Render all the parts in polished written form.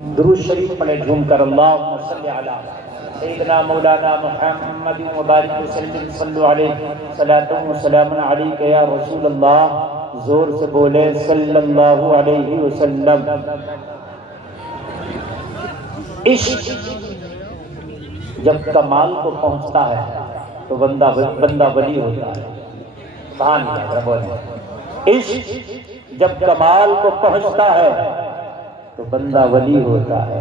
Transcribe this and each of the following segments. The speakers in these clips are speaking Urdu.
درود شریف پڑھے جھوم کر اللہم صلی علی سیدنا مولانا محمد مبارک وسلم صلو علیہ صلاۃ و سلام علیک یا رسول اللہ. زور سے بولے صلی اللہ علیہ وسلم. عشق جب کمال کو پہنچتا ہے تو بندہ ولی ہوتا ہے. سبحان اللہ. عشق جب کمال کو پہنچتا ہے تو بندہ ولی ہوتا ہے.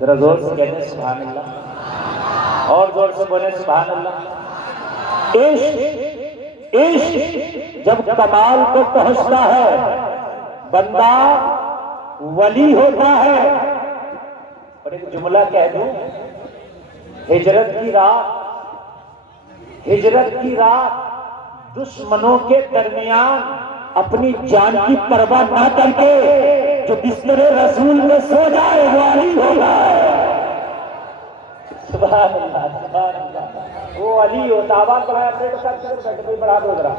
ذرا زور سے کہتے سبحان اللہ، اور زور سے بولے سبحان اللہ. عشق جب کمال کو پہنچتا ہے بندہ ولی ہوتا ہے. اور ایک جملہ کہہ دوں، ہجرت کی رات دشمنوں کے درمیان اپنی جان کی پرواہ نہ کر کے جو بستر رسول میں سو جائے وہ علی ہوگا. سبحان اللہ سبحان اللہ. وہ علی ہوتا. آواز بڑھایا اپنے کے ساتھ بیٹھ کے بڑھا دو ذرا.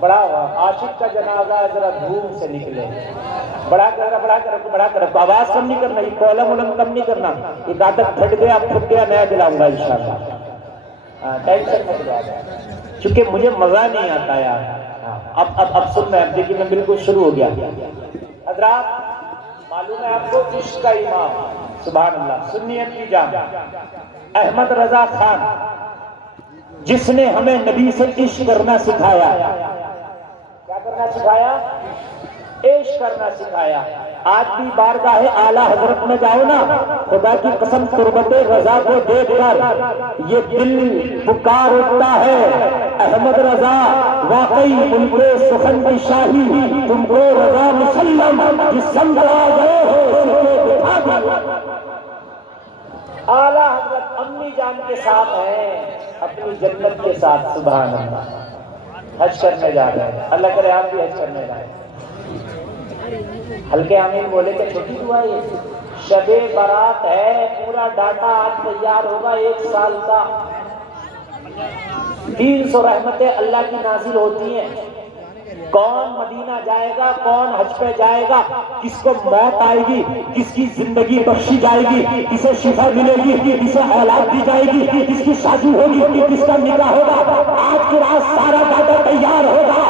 بڑا ہوا عاشق کا جنازہ ذرا دھوم سے نکلے. بڑھا کر آواز کم نہیں کرنا، یہ کولم ولم کم نہیں کرنا. ایک عادت پھٹ گیا پھٹ گیا نیا دلاؤں گا انشاءاللہ. ٹینشن مت لو چونکہ مجھے مزہ نہیں آتا یار. اب سن میں دیکھیے میں بالکل شروع ہو گیا. حضرات معلوم ہے آپ کو عشق کا امام سبحان اللہ سنیت کی جان احمد رضا خان جس نے ہمیں نبی سے عشق کرنا سکھایا. کیا کرنا سکھایا؟ عشق کرنا سکھایا. آج بھی بارگاہ اعلیٰ حضرت میں جاؤ نا، خدا کی قسم تربت رضا کو دیکھ کر یہ دل پکار اٹھتا ہے احمد رضا واقعی ان کے سخن کی شاہی تم کو رضا مسلم جس سمجھ آ گئے ہو. اعلیٰ حضرت امی جان کے ساتھ ہیں اپنی جنت کے ساتھ. سبحان اللہ. حج کرنے جا رہے ہیں. اللہ کرے آپ بھی حج کرنے جا رہے ہیں. ہلکے آمین بولے کہ چھوٹی دعا یہ شب برات ہے، پورا ڈاٹا آج تیار ہوگا 1 سال کا. 300 رحمتیں اللہ کی نازل ہوتی ہیں. کون مدینہ جائے گا، کون حج پہ جائے گا، کس کو موت آئے گی، کس کی زندگی بخشی جائے گی، کسے شفا ملے گی، کسے اولاد دی جائے گی، کس کی شادی ہوگی، کس کا نکاح ہوگا. آج کی رات سارا ڈاٹا تیار ہوگا.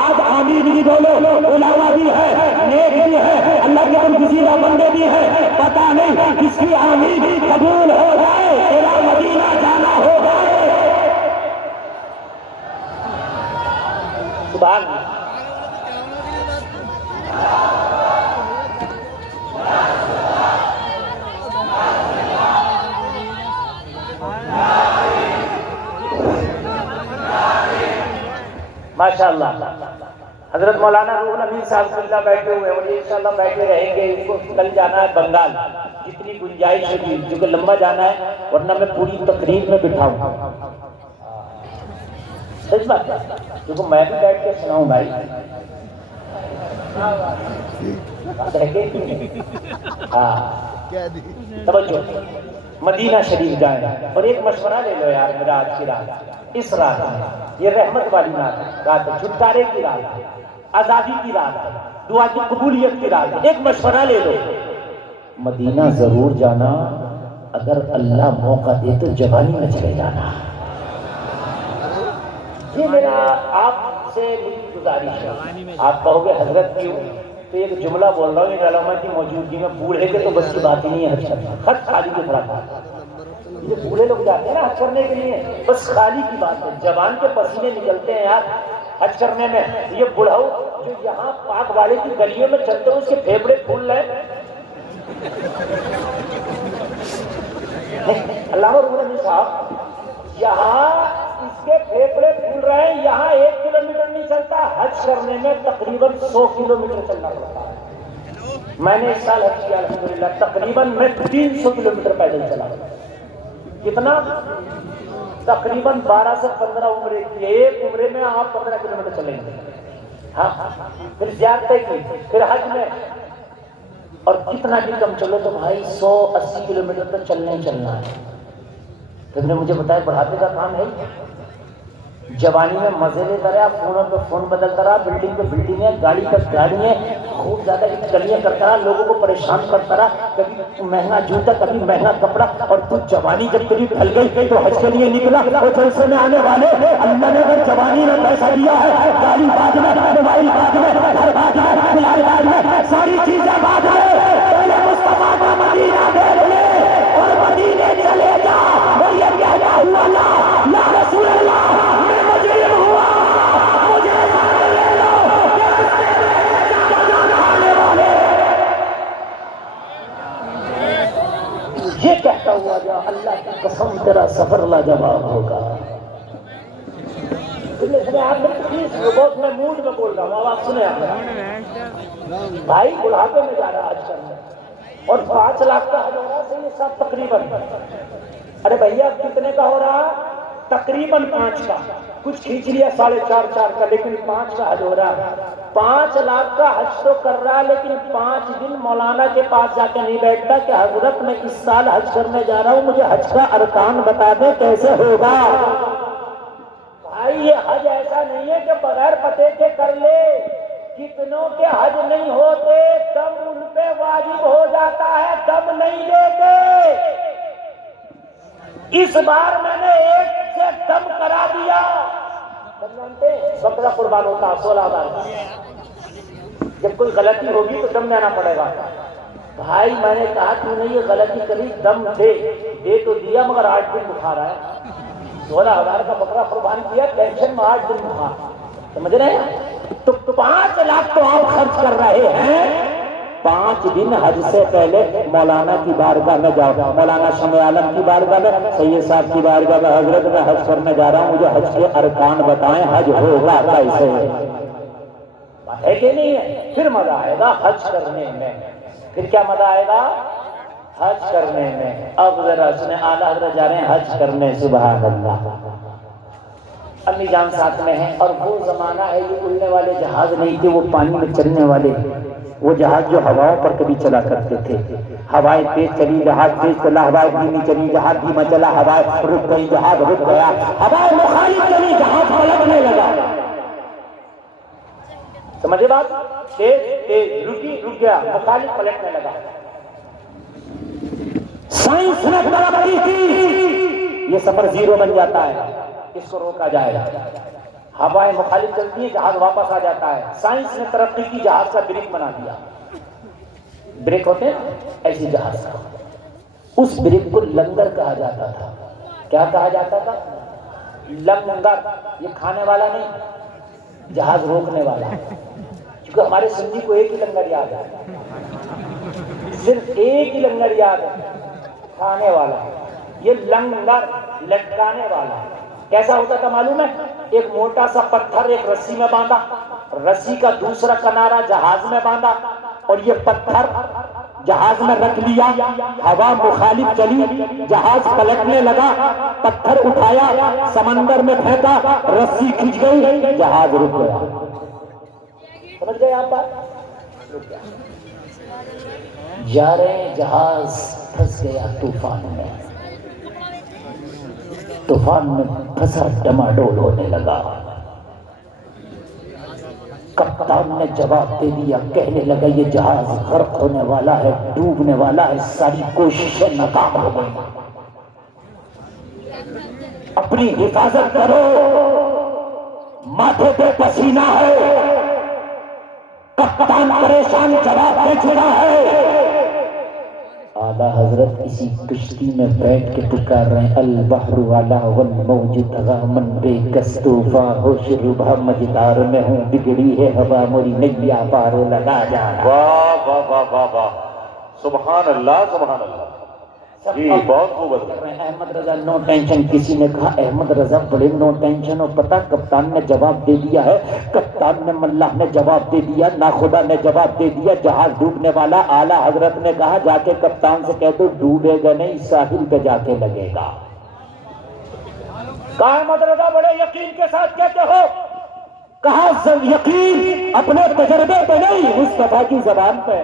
آج آمین بھی بولو، علماء بھی ہے، نیک بھی ہے، اللہ کے برگزیدہ بندے بھی ہے. پتہ نہیں کس کی آمین بھی قبول ہو جائے، تیرا مدینہ جانا ہو جائے. سبحان اللہ. ماشاءاللہ. حضرت مولانا روح الامین صاحب اللہ بیٹھے ہوئے ہیں اور یہ انشاءاللہ بیٹھے رہیں گے. ان کو کل جانا ہے بنگال، جتنی گنجائش ہوگی جو کہ لمبا جانا ہے، ورنہ میں پوری تقریب میں بٹھاؤں. سچ بات ہے کیونکہ میں بھی بیٹھ کے سناؤں بھائی. توجہ مدینہ شریف جائیں اور ایک مشورہ لے لو یار. میرا آج کی رات اس رات میں یہ رحمت والی رات ہے، چھٹکارے کی رات ہے، آزادی کی رات ہے، دعا کی قبولیت کی رات ہے. ایک مشورہ لے لو، مدینہ ضرور جانا. اگر اللہ موقع دے تو جوانی میں چلے جانا. یہ میرا آپ سے گزارش ہے. آپ کہو گے حضرت کیوں؟ تو ایک جملہ بول رہا ہوں، ایک علامہ کی موجودگی میں بوڑھے کے تو بس کی بات ہی نہیں ہے حج کرنا. خط خالی کی طرح تھا. یہ بوڑھے لوگ جاتے ہیں نا حج کرنے کے لیے، بس خالی کی بات ہے. جوان کے پسینے نکلتے ہیں یار حج کرنے میں. یہ بڑھاؤ جو یہاں پاک والے کی گلیوں میں چلتے ہیں اس کے پھیپڑے پھول رہے. علامہ روح الامین صاحب یہاں اس کے پھیپڑے پھول رہے ہیں. یہاں 1 کلومیٹر نہیں چلتا، حج کرنے میں تقریباً 100 کلومیٹر چلنا پڑتا ہے. میں نے اس سال حج کیا الحمدللہ، تقریباً میں 300 کلومیٹر پیدل چلا. کتنا؟ تقریباً 12 سے 15 عمرے کی. ایک عمرے میں آپ 15 کلومیٹر چلیں گے. ہاں پھر زیادہ کی، پھر حج میں. اور کتنا بھی کم چلو تو بھائی 180 کلومیٹر تو چلنا ہی چلنا ہے. پھر نے مجھے بتایا بڑھاپے کا کام ہے. جوانی میں مزے لیتا رہا، فونوں پہ فون بدلتا رہا، بلڈنگ پہ بلڈنگیں، گاڑی پہ گاڑیاں، خوب زیادہ گلیاں کرتا رہا، لوگوں کو پریشان کرتا رہا، کبھی مہنگا جوتا کبھی مہنگا کپڑا، اور تو جوانی جب تیری ڈھل گئی تو حج کے لیے نکلا، اور جلسے میں آنے والے اللہ نے اگر جوانی میں پیسہ دیا ہے، گاڑی بعد میں، موبائل بعد میں، گھر بعد میں، بلال بعد میں، ساری چیزیں بعد میں، پہلے مصطفیٰ کا مدینہ دیکھ لے اور مدینے چلے جا، اور یہ کہتا ہوا لا رسول اللہ میں مجرم ہوا، مجھے سامنے لے لو، یہ کہتا ہوا جا، اللہ کی قسم تیرا سفر لاجواب ہوگا۔ آپ بہت میں موڈ میں بول رہا ہوں، آواز سنیں آپ بھائی، بڑھاپے میں جا رہا آج کل، اور 5 لاکھ کا حج ہو رہا ہے سب تقریباً۔ ارے بھیا کتنے کا ہو رہا؟ تقریباً 5 کا، کچھ کھینچ لیا 4.5 کا، لیکن 5 کا حج ہو رہا۔ 5 لاکھ کا حج تو کر رہا، لیکن 5 دن مولانا کے پاس جا کے نہیں بیٹھتا کہ حضرت میں اس سال حج کرنے جا رہا ہوں، مجھے حج کا ارکان بتا دیں کیسے ہوگا۔ بھائی یہ حج ایسا نہیں ہے کہ بغیر پتے کے کر لے، کتنوں کے حج نہیں ہوتے، دم ان پہ واجب ہو جاتا ہے، دم نہیں دیتے۔ اس بار میں نے ایک سے دم کرا دیا، بکرا قربان ہوتا 16,000 کا، جب کوئی غلطی ہوگی تو دم دینا پڑے گا۔ بھائی میں نے کہا تو نے یہ غلطی کری، دم دے تو دیا، مگر 8 دن بخار آیا، 16,000 کا بکرا قربان کیا، ٹینشن میں 8 دن بخار، سمجھ رہے ہیں؟ تو 5 لاکھ تو آپ خرچ کر رہے ہیں، 5 دن حج سے پہلے مولانا کی بارگاہ میں جاؤ، مولانا شمع عالم کی بارگاہ میں، سید صاحب کی بارگاہ میں، حضرت میں حج کرنے جا رہا ہوں، مجھے حج کے ارکان بتائیں، حج ہوگا کیسے؟ ہے کہ نہیں ہے؟ پھر مزہ آئے گا حج کرنے میں۔ پھر کیا مزہ آئے گا؟ حج کرنے میں۔ اب ذرا سنیں، اعلیٰ حضرت جا رہے ہیں حج کرنے، سبحان اللہ، امی جان ساتھ میں ہیں، اور وہ زمانہ ہے یہ اڑنے والے جہاز نہیں تھے، وہ پانی میں چلنے والے، وہ جہاز جو ہواؤں پر کبھی چلا کرتے تھے، ہوائیں تیز چلی جہاز تیز چلا، ہوائیں دھیمی چلی جہاز دھیما چلا، ہوائیں رک گئی جہاز رک گیا، ہوائیں مخالف چلی جہاز پلٹنے لگا۔ سمجھے بات؟ تیز تیز رکی، رک گیا، مخالف پلٹنے لگا۔ سائنس نے ترقی کی، یہ سفر زیرو بن جاتا ہے، اس کو روکا جائے گا۔ ہوائیں مخالف چلتی ہیں، جہاز واپس آ جاتا ہے۔ سائنس نے ترقی کی، جہاز کا بریک بنا دیا، بریک ہوتے ہیں ایسی جہاز کا، اس بریک کو لنگر کہا جاتا تھا۔ کیا کہا جاتا تھا؟ لنگر، یہ کھانے والا نہیں، جہاز روکنے والا، کیونکہ ہمارے سنی کو ایک ہی لنگر یاد ہے، صرف ایک ہی لنگر یاد ہے، کھانے والا۔ یہ لنگر لٹکانے والا کیسا ہوتا تھا معلوم ہے؟ ایک موٹا سا پتھر ایک رسی میں باندھا، رسی کا دوسرا کنارہ جہاز میں باندھا، اور یہ پتھر جہاز میں رکھ لیا، ہوا مخالف چلی، جہاز پلٹنے لگا، پتھر اٹھایا سمندر میں پھینکا، رسی کھنچ گئی، جہاز رک گیا۔ سمجھ گئے آپ بات؟ رک گیا۔ جا رہے ہیں، جہاز پھنس گیا طوفان میں، طوفان میں پھنسا، ڈماڈول ہونے لگا۔ کپتان نے جواب دے دیا، کہنے لگا یہ جہاز غرق ہونے والا ہے، ڈوبنے والا ہے، ساری کوششیں ناکام ہو گئی، اپنی حفاظت کرو، ماتھے پہ پسینہ ہے۔ کپتان پریشان جواب دے چڑا ہے۔ اعلیٰ حضرت اسی کشتی میں بیٹھ کے پکار رہے ہیں، البحر والا والموج تغامن بے کس طوفاں ہوش ربہ مجدار میں ہوں، بگڑی ہے ہوا موری نیا پار لگا جا رہا۔ واہ واہ واہ واہ واہ، سبحان اللہ سبحان اللہ، جی بہت خوب ہے۔ احمد رضا نو ٹینشن، کسی نے کہا احمد رضا بڑے نو ٹینشن ہو، پتہ کپتان نے جواب دے دیا ہے، کپتان نے ملاح نے جواب دے دیا، ناخدا نے جواب دے دیا، جہاز ڈوبنے والا۔ اعلیٰ حضرت نے کہا جا کے کپتان سے کہہ دو ڈوبے گا نہیں، ساحل پہ جا کے لگے گا۔ کہا احمد رضا بڑے یقین کے ساتھ کہتے ہو؟ کہا یقین اپنے تجربے پہ نہیں، مصطفیٰ کی زبان پہ۔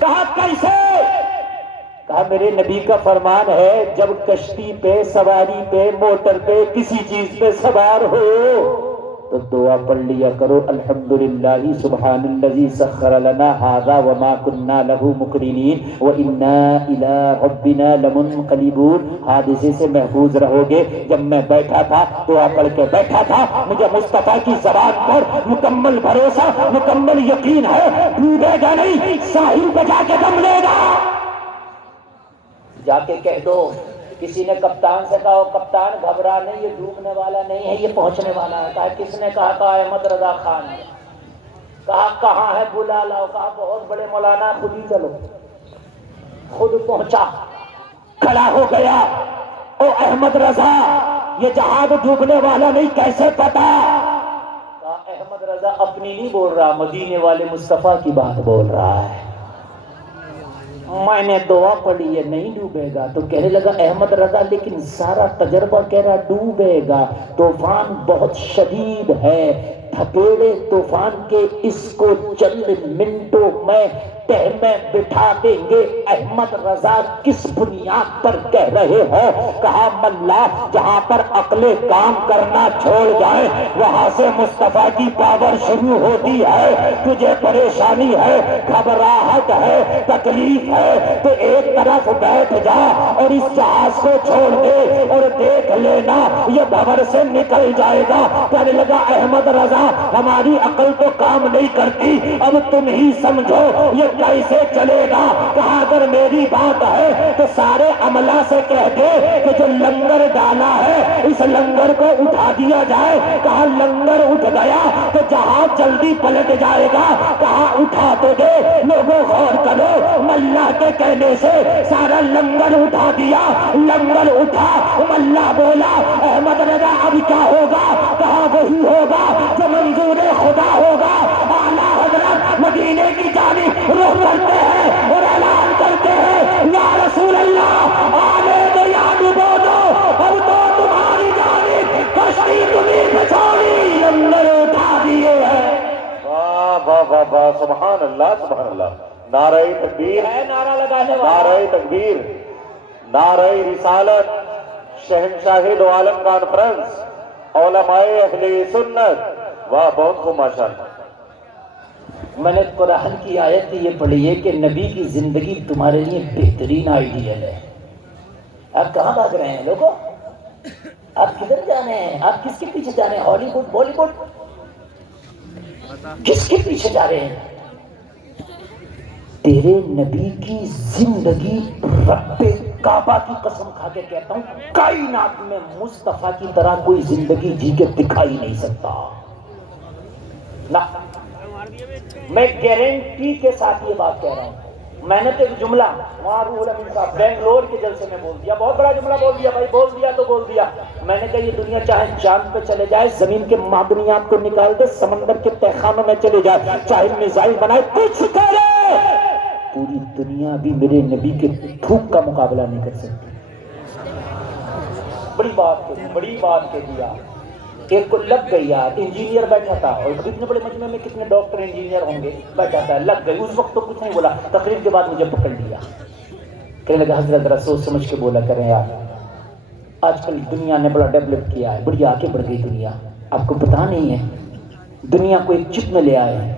کہا کیسے؟ کہا میرے نبی کا فرمان ہے جب کشتی پہ سواری پہ موٹر پہ کسی چیز پہ سوار ہو تو دعا پڑھ لیا کرو الحمدللہ سبحان الذی سخر لنا ھذا وما كنا له مقرنین وانا الى ربنا لمنقلبون. حادثے سے محفوظ رہو گے. جب میں بیٹھا تھا دعا پڑھ کے بیٹھا تھا مجھے مصطفیٰ کی زبان پر مکمل بھروسہ مکمل یقین ہے ڈوبے گا نہیں ساحل پہ جا کے دم لے گا. جا کے کہہ دو کسی نے کپتان سے کہا کپتان گھبرا نہیں یہ ڈوبنے والا نہیں ہے یہ پہنچنے والا ہے. کہا کس نے کہا کہا احمد رضا خان نے. کہا کہاں ہے بلا لاؤ. کہا بہت بڑے مولانا خود ہی چلو. خود پہنچا کھڑا ہو گیا. او احمد رضا یہ جہاز ڈوبنے والا نہیں کیسے پتا؟ کہا احمد رضا اپنی نہیں بول رہا مدینے والے مصطفیٰ کی بات بول رہا ہے. میں نے دعا پڑھی یہ نہیں ڈوبے گا. تو کہنے لگا احمد رضا لیکن سارا تجربہ کہہ رہا ڈوبے گا. طوفان بہت شدید ہے. تھپیڑے طوفان کے اس کو چند منٹوں میں تہ میں بٹھا دیں گے. احمد رضا کس بنیاد پر کہہ رہے ہو؟ کہا ملا جہاں پر عقلیں کام کرنا چھوڑ جائیں وہاں سے مصطفیٰ کی پاور شروع ہوتی ہے. تجھے پریشانی ہے گھبراہٹ ہے تکلیف ہے تو ایک طرف بیٹھ جا اور اس جہاز کو چھوڑ دے اور دیکھ لینا یہ بھور سے نکل جائے گا. کہنے لگا احمد رضا ہماری عقل تو کام نہیں کرتی اب تم ہی سمجھو یہ کیسے چلے گا. کہا اگر میری بات ہے تو سارے عملہ سے کہہ دے کہ جو لنگر ڈالا ہے اس لنگر کو اٹھا دیا جائے. کہا لنگر اٹھ گیا تو جہاز جلدی پلٹ جائے گا. کہا اٹھا تو دے. لوگوں غور کرو ملا کے کہنے سے سارا لنگر اٹھا دیا. لنگر اٹھا ملا بولا احمد رضا اب کیا ہوگا؟ کہا وہی ہوگا جو منظور خدا ہوگا. اعلیٰ حضرت مدینے کی جانب رخ کرتے ہیں اور اعلان کرتے ہیں یا رسول اللہ آنے دو یا ڈبو دو اب تو تمہاری جانب کشتی تمہیں بچائی لنگر اٹھا دیے ہیں. واہ واہ واہ واہ سبحان اللہ سبحان اللہ. نعرہ تکبیر ہے نعرہ لگانے والا. نعرہ تکبیر نعرہ رسالت شہنشاہ دو عالم کانفرنس علماء اہل سنت. واہ بہت خوب ماشاءاللہ. میں نے قرآن کی آیت یہ پڑھی ہے کہ نبی کی زندگی تمہارے لیے بہترین آئیڈیل ہے. آپ کہاں بھاگ رہے ہیں لوگوں؟ آپ کدھر جا رہے ہیں؟ آپ کس کے پیچھے جا رہے ہیں؟ ہالی ووڈ بالی ووڈ کس کے پیچھے جا رہے ہیں؟ تیرے نبی کی زندگی رب کعبہ کی قسم کھا کے کہتا ہوں کائنات میں مصطفیٰ کی طرح کوئی زندگی جی کے دکھائی نہیں سکتا. نہ میں گارنٹی کے ساتھ یہ بات کہہ رہا ہوں. میں نے تو ایک جملہ وہاں روح الامین صاحب بنگلور کے جلسے میں بول دیا. بہت بڑا جملہ بول دیا بھائی. بول دیا تو بول دیا. میں نے کہا یہ دنیا چاہے چاند پہ چلے جائے زمین کے معدنیات کو نکال دے سمندر کے تہخانوں میں چلے جائے چاہے میزائل بنائے کچھ کرے پوری دنیا بھی میرے نبی کے تھوک کا مقابلہ نہیں کر سکتی. بڑی بات کہہ دیا. ایک کو لگ گئی یار انجینئر بیٹھا تھا اور اتنے بڑے مجمع میں کتنے ڈاکٹر انجینئر ہوں گے بیٹھا تھا لگ گئی. اس وقت تو کچھ نہیں بولا. تقریر کے بعد مجھے پکڑ لیا. کہنے لگا حضرت ذرا سوچ سمجھ کے بولا کریں یار. آج کل دنیا نے بڑا ڈیولپ کیا ہے بڑی آگے بڑھ گئی دنیا. آپ کو پتا نہیں ہے دنیا کو ایک چپ میں لے آئے ہیں.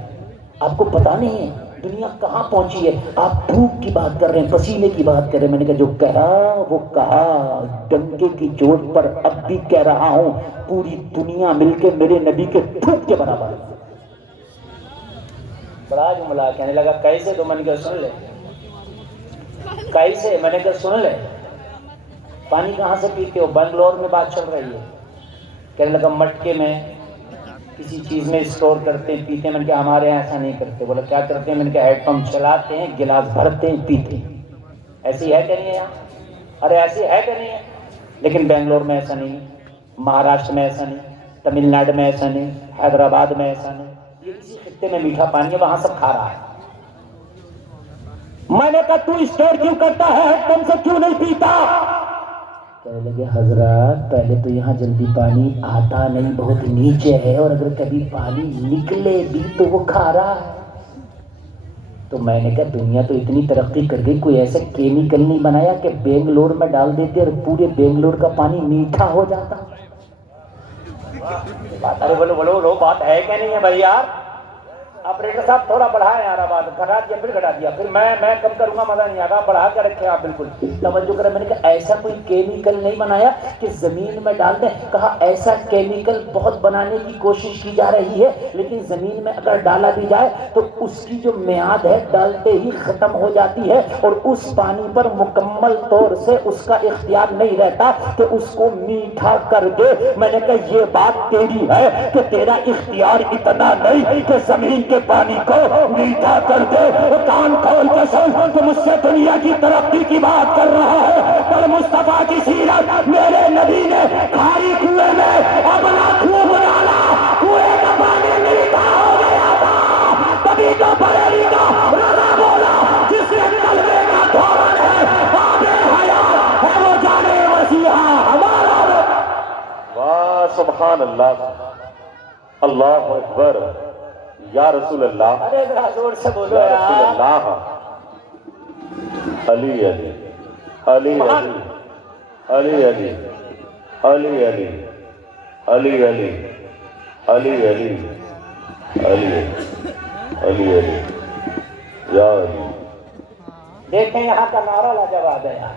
آپ کو پتا نہیں ہے دنیا کہاں پہنچی ہے. آپ دھوپ کی بات کر رہے ہیں پسینے کی بات کر رہے ہیں. میں نے کہا جو کہا وہ کہا ڈنکے کی چوٹ پر اب بھی کہہ رہا ہوں پوری دنیا مل کے میرے نبی کے تھوک کے برابر. بڑا جملہ. کہنے لگا کیسے؟ تو میں نے کہا سن لے. کیسے؟ میں نے کہا سن لے. پانی کہاں سے پیتے ہو؟ بنگلور میں بات چل رہی ہے. کہنے لگا مٹکے میں کسی چیز میں اسٹور کرتے ہیں پیتے ہیں. میں نے کہا ہمارے یہاں ایسا نہیں کرتے. بولا کیا کرتے ہیں؟ میں نے کہا ہیڈ پمپ چلاتے ہیں گلاس بھرتے ہیں پیتے ہیں. ایسی ہے کہ نہیں ہے یہاں؟ ارے ایسی ہے کہ نہیں ہے؟ لیکن بنگلور میں ایسا نہیں, مہاراشٹر میں ایسا نہیں, تمل ناڈو میں ایسا نہیں, حیدرآباد میں ایسا نہیں. یہ کسی خطے میں میٹھا پانی ہے وہاں سب کھا رہا ہے. میں نے کہا تو اسٹور کیوں کرتا ہے, ہیڈ پمپ سے کیوں نہیں پیتا؟ کہنے لگے حضرات پہلے تو یہاں جلدی پانی آتا نہیں, بہت نیچے ہے, اور اگر کبھی پانی نکلے بھی تو وہ کھا رہا ہے. تو میں نے کہا دنیا تو اتنی ترقی کر گئی، کوئی ایسا کیمیکل نہیں بنایا کہ بنگلور میں ڈال دیتے اور پورے بنگلور کا پانی میٹھا ہو جاتا؟ ارے بولو بولو بولو، بات ہے کیا نہیں ہے بھائی یار؟ آپریٹر صاحب تھوڑا بڑھائیں یار آواز، گھٹا دیا پھر گھٹا دیا، پھر میں کم کروں گا، مزہ نہیں آگا، بڑھا کے رکھے آپ بالکل توجہ کریں۔ میں نے کہا ایسا کوئی کیمیکل نہیں بنایا کہ زمین میں ڈال دیں؟ کہا ایسا کیمیکل بہت بنانے کی کوشش کی جا رہی ہے، لیکن زمین میں اگر ڈالا بھی جائے تو اس کی جو میعاد ہے ڈالتے ہی ختم ہو جاتی ہے، اور اس پانی پر مکمل طور سے اس کا اختیار نہیں رہتا کہ اس کو میٹھا کر دے۔ میں نے کہا یہ بات تیری ہے کہ تیرا اختیار اتنا نہیں کہ زمین کے پانی کو میٹھا کر دے۔ کان کھول کے سن کہ مجھ سے دنیا کی ترقی کی بات کر رہا ہے، پر مصطفیٰ کی سیرت، میرے نبی نے کھاری کنویں میں اپنا خوب ڈالا، کنویں کا پانی میٹھا ہو گیا تھا۔ تبھی تو بریلی کا رضا بولا جس کے قلبے کا دھون ہے آب حیات ہے وہ جانے مسیحا ہمارا۔ واہ سبحان اللہ، اللہ اکبر، یا رسول اللہ، ارے ذرا زور سے بولو یا رسول یار۔ اللہ، علی علی علی علی علی علی علی علی علی علی علی علی علی علی علی یا علی۔ دیکھیں یہاں کا نعرہ لاجواب ہے یار،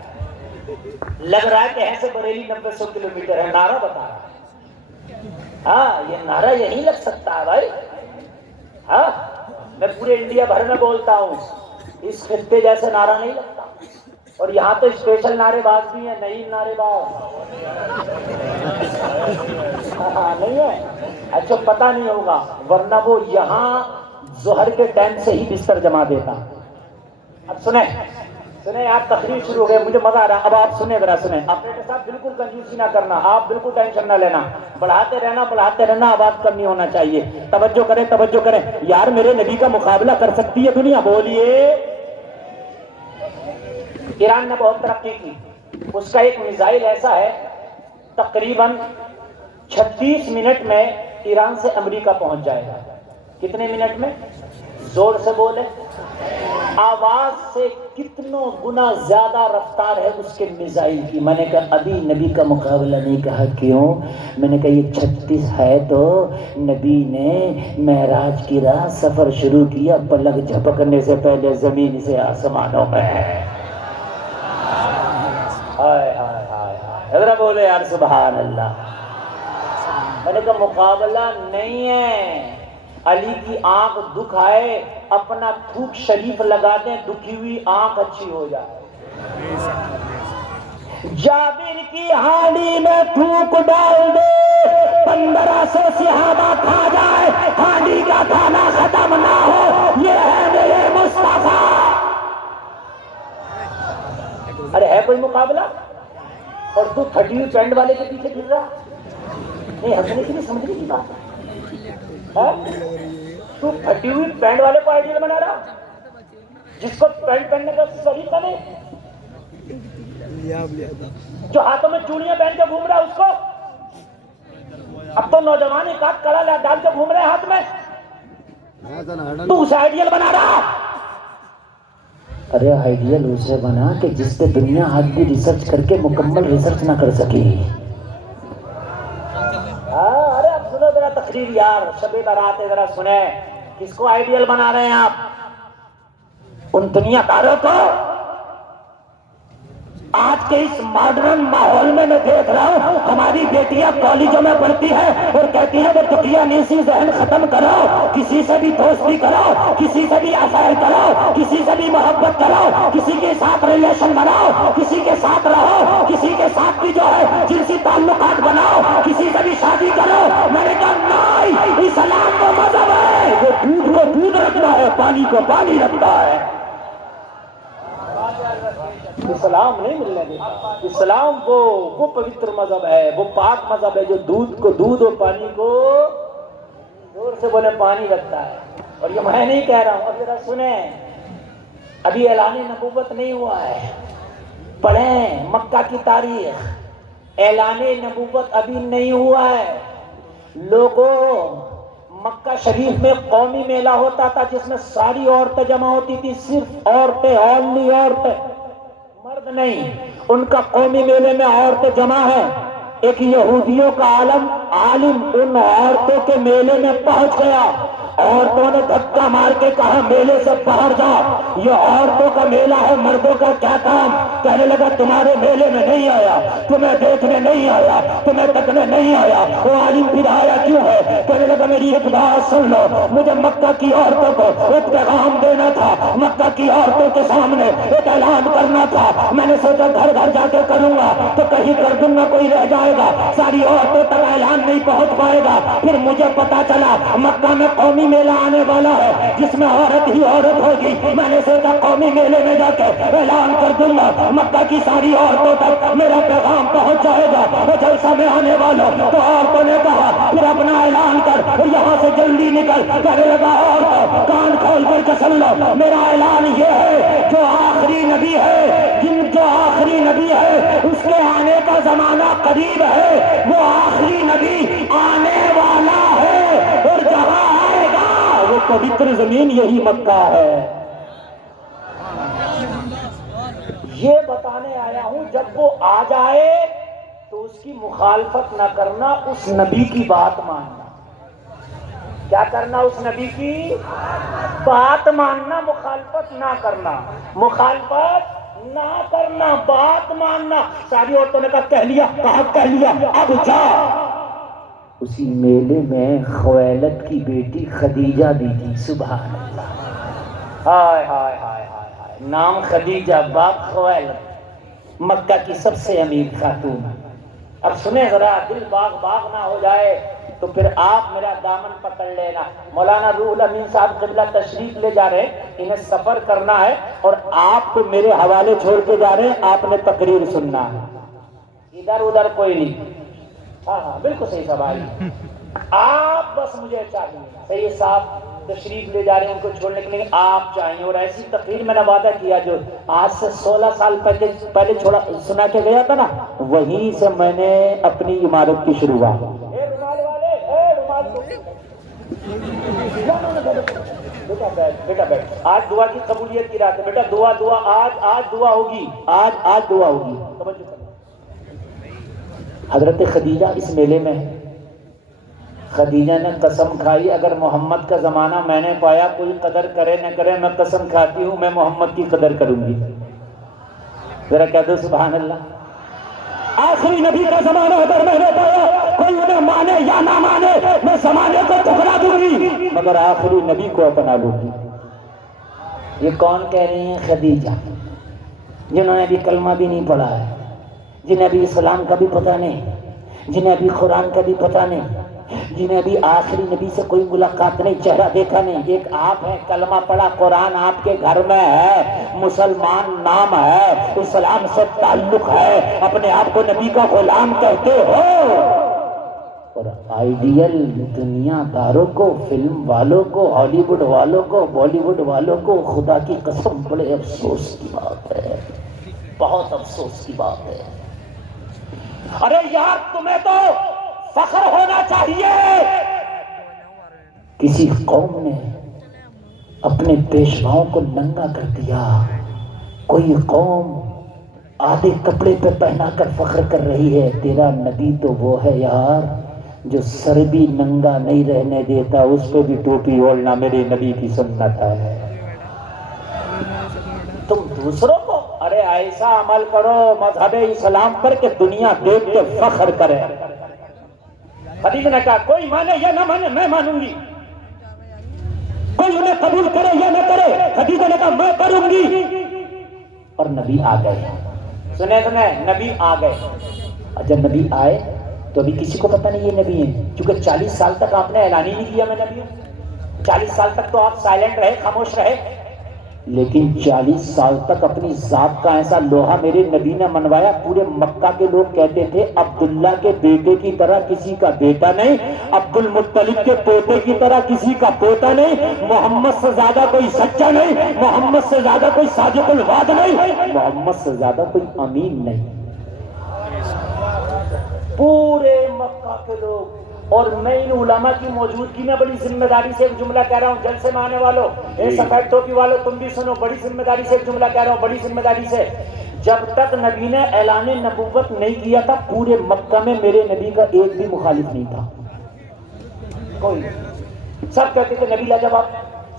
لگ رہا ہے کہ ایسے بریلی 900 کلومیٹر ہے، نعرہ بتا رہا ہے۔ ہاں یہ نعرہ یہی لگ سکتا ہے بھائی۔ ہاں میں پورے انڈیا بھر میں بولتا ہوں، اس خطے جیسے نعرہ نہیں لگتا۔ اور یہاں تو اسپیشل نعرے باز بھی ہیں، نئی نعرے باز نہیں ہے، اچھا پتہ نہیں ہوگا، ورنہ وہ یہاں ظہر کے ٹائم سے ہی بستر جما دیتا۔ اب سنیں سنیں، آپ تقریر شروع ہو گئے، مجھے مزہ آ رہا ہے، اب آپ سنیں ذرا سنیں۔ آپریٹر صاحب بالکل کنجوسی نہ کرنا، آپ بالکل ٹینشن نہ لینا، بڑھاتے رہنا، آواز کم نہیں ہونا چاہیے۔ توجہ کریں یار، میرے نبی کا مقابلہ کر سکتی ہے دنیا؟ بولیے۔ ایران نے بہت ترقی کی، اس کا ایک میزائل ایسا ہے تقریباً 36 منٹ میں ایران سے امریکہ پہنچ جائے گا۔ کتنے منٹ میں؟ زور سے بولے، آواز سے کتنوں گنا زیادہ رفتار ہے اس کے میزائل کی۔ میں نے کہا ابھی نبی کا مقابلہ نہیں، کہا کیوں؟ میں نے کہا یہ 36 ہے تو نبی نے معراج کی راہ سفر شروع کیا پلک جھپکنے سے پہلے زمین سے آسمانوں میں۔ ہائے ہائے ہائے ہائے، ذرا بولے یار سبحان اللہ۔ میں نے کہا مقابلہ نہیں ہے، علی کی آنکھ دکھ آئے اپنا تھوک شریف لگا دیں، دکھی ہوئی آنکھ اچھی ہو جائے۔ جابر کی ہانڈی میں تھوک ڈال دے، 1500 صحابہ کھا جائے، ہانڈی کا کھانا ختم نہ ہو، یہ ہے میرے مصطفیٰ۔ ارے ہے کوئی مقابلہ؟ اور تو پھٹی ہوئی پینٹ والے کے پیچھے پھر رہا؟ نہیں ہنسنے کی نہیں، سمجھنے کی بات ہے۔ تو پھٹی ہوئی پینٹ والے کو آئیڈیل بنا رہا، جس کو پینٹ پہننے کا طریقہ نہیں، جو ہاتھوں میں چوڑیاں پہن کے گھوم رہا اس کو۔ اب تو نوجوان ایک ہاتھ کڑا ڈال کے گھوم رہے ہاتھ میں، تو اسے آئیڈیل بنا رہا۔ ارے آئیڈیل اسے بنا کہ جس پہ دنیا آج بھی ریسرچ کر کے مکمل ریسرچ نہ کر سکی۔ ارے اب سنو ذرا تقریر یار، شب برات ہے، ذرا سنیں کس کو آئیڈیل بنا رہے ہیں آپ؟ ان دنیا داروں کو۔ آج کے اس ماڈرن ماحول میں دیکھ رہا ہوں ہماری بیٹیاں کالجوں میں پڑھتی ہیں اور کہتی ہیں وہ دقیانیسی ذہن ختم کرو، کسی سے بھی دوستی کرو، کسی سے بھی افیئر کرو، کسی سے بھی محبت کرو، کسی کے ساتھ ریلیشن بناؤ، کسی کے ساتھ رہو، کسی کے ساتھ بھی جو ہے جنسی تعلقات بناؤ، کسی سے بھی شادی کرو۔ میں نے کہا نہیں، اسلام وہ مذہب ہے وہ دودھ کو دودھ رکھتا ہے، پانی کو پانی رکھتا ہے۔ اسلام نہیں ملنے دیتا، اسلام وہ پوتر مذہب ہے، وہ پاک مذہب ہے جو دودھ کو دودھ اور پانی کو زور سے بولے پانی رکھتا ہے۔ اور یہ میں نہیں کہہ رہا ہوں، اب ذرا سنیں، ابھی اعلان نبوت نہیں ہوا ہے، پڑھیں مکہ کی تاریخ، اعلان نبوت ابھی نہیں ہوا ہے۔ لوگوں مکہ شریف میں قومی میلہ ہوتا تھا جس میں ساری عورتیں جمع ہوتی تھی، صرف عورتیں، اونلی عورتیں، مرد نہیں. ان کا قومی میلے میں عورتیں جمع ہیں. ایک یہودیوں کا عالم ان عورتوں کے میلے میں پہنچ گیا. عورتوں نے دھکا مار کے کہا میلے سے باہر جاؤ، یہ عورتوں کا میلہ ہے، مردوں کا کیا کام. کہنے لگا تمہارے میلے میں نہیں آیا، تمہیں دیکھنے نہیں آیا، تمہیں تکنے نہیں آیا. وہ عالم پھر آیا کیوں ہے؟ کہنے لگا میری ایک بات سن لو، مجھے مکہ کی عورتوں کو ایک پیغام دینا تھا، مکہ کی عورتوں کے سامنے ایک اعلان کرنا تھا. میں نے سوچا گھر گھر جا کے کروں گا تو کہیں کر دوں گا کوئی رہ جائے گا، ساری عورتوں تک اعلان نہیں پہنچ پائے گا. پھر مجھے پتا چلا مکہ میں قومی میلہ آنے والا ہے جس میں عورت ہی عورت ہوگی. میں نے سوچا قومی میلے میں جا کے اعلان کر دوں گا، مکہ کی ساری عورتوں تک میرا پیغام پہنچ جائے گا. جلسہ میں آنے والوں تو عورتوں نے کہا پھر اپنا اعلان کر اور یہاں سے جلدی نکل. کہنے لگا عورتوں کان کھول کر کے سن لو، میرا اعلان یہ ہے جو آخری نبی ہے، جو آخری نبی ہے اس کے آنے کا زمانہ قریب ہے. وہ آخری نبی آنے والا ہے اور جہاں آئے گا وہ پوتر زمین یہی مکہ ہے. یہ بتانے آیا ہوں جب وہ آ جائے تو اس کی مخالفت نہ کرنا، اس نبی کی بات ماننا. کیا کرنا؟ اس نبی کی بات ماننا، مخالفت نہ کرنا. مخالفت نہ کرنا، بات ماننا. ساری عورتوں نے کہا کہہ لیا، کہا کہہ لیا، اب جا. اسی میلے میں خویلد کی بیٹی خدیجہ بھی تھی. سبحان اللہ. ہائے ہائے ہائے ہائے ہائے. نام خدیجہ، باپ خویلد، مکہ کی سب سے امیر خاتون. اب سنیں ذرا، دل باغ باغ نہ ہو جائے تو پھر آپ میرا دامن پکڑ لینا. مولانا روح الامین صاحب قبلہ تشریف لے جا رہے، انہیں سفر کرنا ہے اور آپ کو میرے حوالے چھوڑ کے جا رہے ہیں. آپ نے تقریر سننا ہے، ادھر ادھر کوئی نہیں. ہاں بالکل صحیح سوال. آپ بس مجھے چاہیے. سید صاحب تشریف لے جا رہے ہیں، ان کو چھوڑنے کے لیے آپ چاہیے. اور ایسی تقریر میں نے وعدہ کیا جو آج سے 16 سال پہلے سنا کے گیا تھا نا، وہیں سے میں نے اپنی عمارت کی شروعات. بیٹا بیٹھ، آج دعا کی قبولیت کی رات ہے. بیٹا دعا آج دعا ہوگی، آج دعا ہوگی. حضرت خدیجہ اس میلے میں ہے. خدیجہ نے قسم کھائی اگر محمد کا زمانہ میں نے پایا، کوئی قدر کرے نہ کرے، میں قسم کھاتی ہوں میں محمد کی قدر کروں گی. ذرا کہہ دو سبحان اللہ. آخری نبی کا زمانہ اگر میں نے پایا، کوئی انہیں مانے یا نہ مانے، میں زمانے کو ٹھکرا دوں گی مگر آخری نبی کو اپنا لوں گی. یہ کون کہہ رہی ہیں؟ خدیجہ، جنہوں نے ابھی کلمہ بھی نہیں پڑھا ہے، جنہیں ابھی اسلام کا بھی پتہ نہیں، جنہیں ابھی قرآن کا بھی پتہ نہیں، جنہیں ابھی آخری نبی سے کوئی ملاقات نہیں، چہرہ دیکھا نہیں. ایک آپ ہیں، کلمہ پڑھا، قرآن آپ کے گھر میں ہے، مسلمان نام ہے، اسلام سے تعلق ہے، اپنے آپ کو نبی کا غلام کہتے ہو. اور آئیڈیل دنیا داروں کو، فلم والوں کو، ہالی ووڈ والوں کو، بالی ووڈ والوں کو، خدا کی قسم بڑے افسوس کی بات ہے، بہت افسوس کی بات ہے. ارے یار تمہیں تو فخر ہونا چاہیے. کسی قوم نے اپنے پیشواؤں کو ننگا کر دیا. کوئی قوم آدھے کپڑے پہ پہنا کر فخر کر رہی ہے. تیرا نبی تو وہ ہے یار جو سر بھی ننگا نہیں رہنے دیتا، اس پہ بھی ٹوپی اوڑھنا میرے نبی کی سنت ہے. تم دوسروں کو ارے ایسا عمل کرو مذہب اسلام پر کہ دنیا دیکھ کے فخر کرے. خدیجہ نے کہا کوئی مانے یا نہ مانے میں مانوں گی، کوئی انہیں قبول کرے یا نہ کرے. خدیجہ نے کہا میں کروں گی. اور نبی آ گئے. سنے نبی آ گئے. اور جب نبی آئے تو ابھی کسی کو پتہ نہیں یہ نبی ہیں، کیونکہ 40 سال تک آپ نے اعلان ہی نہیں کیا میں نبی ہوں. 40 سال تک تو آپ سائلنٹ رہے، خاموش رہے. لیکن 40 سال تک اپنی ذات کا ایسا لوہا میرے نبی نے منوایا. پورے مکہ کے لوگ کہتے تھے عبداللہ کے بیٹے کی طرح کسی کا بیٹا نہیں، عبد المطلب کے پوتے کی طرح کسی کا پوتا نہیں، محمد سے زیادہ کوئی سچا نہیں، محمد سے زیادہ کوئی صادق الوعد نہیں، محمد سے زیادہ کوئی امین نہیں. پورے مکہ کے لوگ اور میں ان علماء کی موجودگی میں بڑی ذمہ داری سے ایک جملہ کہہ رہا ہوں، جلسے میں آنے والوں، سفید ٹوپی والوں، تم بھی سنو، بڑی ذمہ داری سے ایک جملہ کہہ رہا ہوں، بڑی ذمہ داری سے۔ جب تک نبی نے اعلان نبوت نہیں کیا تھا، پورے مکہ میں میرے نبی کا ایک بھی مخالف نہیں تھا، کوئی۔ سب کہتے تھے نبی لاجواب،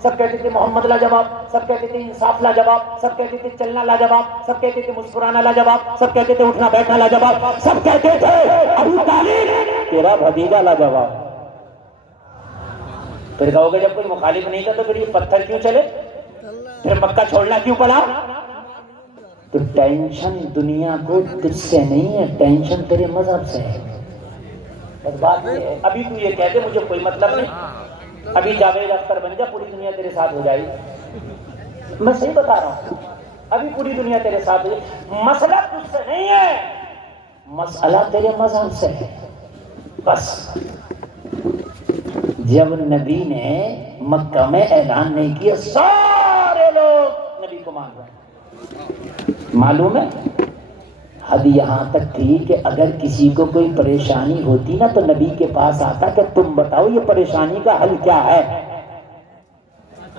سب کہتے تھے محمد لاجواب، سب کہتے تھے انصاف لاجواب، سب کہتے تھے چلنا لاجواب، سب کہتے تھے مسکرانا لاجواب، سب کہتے تھے اٹھنا بیٹھنا لاجواب، سب کہتے تھے ابو طالب تیرا بھتیجا لاجواب۔ پھر کہو گے جب کوئی مخالف نہیں تھا تو پھر یہ پتھر کیوں چلے، پھر مکہ چھوڑنا کیوں پڑا؟ تو ٹینشن دنیا کو تجھ سے نہیں ہے، ٹینشن تیرے مذہب سے ہے، بس بات یہ ہے۔ ابھی تو یہ کہتے مجھے کوئی مطلب نہیں، ابھی جاوید اختر بن جا، پوری دنیا تیرے ساتھ ہو جائے گی، میں صحیح بتا رہا ہوں، ابھی پوری دنیا تیرے ساتھ ہو جائے۔ مسئلہ تجھ سے نہیں ہے، مسئلہ تیرے مذہب سے ہے، بس۔ جب نبی نے مکہ میں اعلان نہیں کیا، سارے لوگ نبی کو مان رہے، معلوم ہے حد یہاں تک تھی کہ اگر کسی کو کوئی پریشانی ہوتی نا تو نبی کے پاس آتا کہ تم بتاؤ یہ پریشانی کا حل کیا ہے۔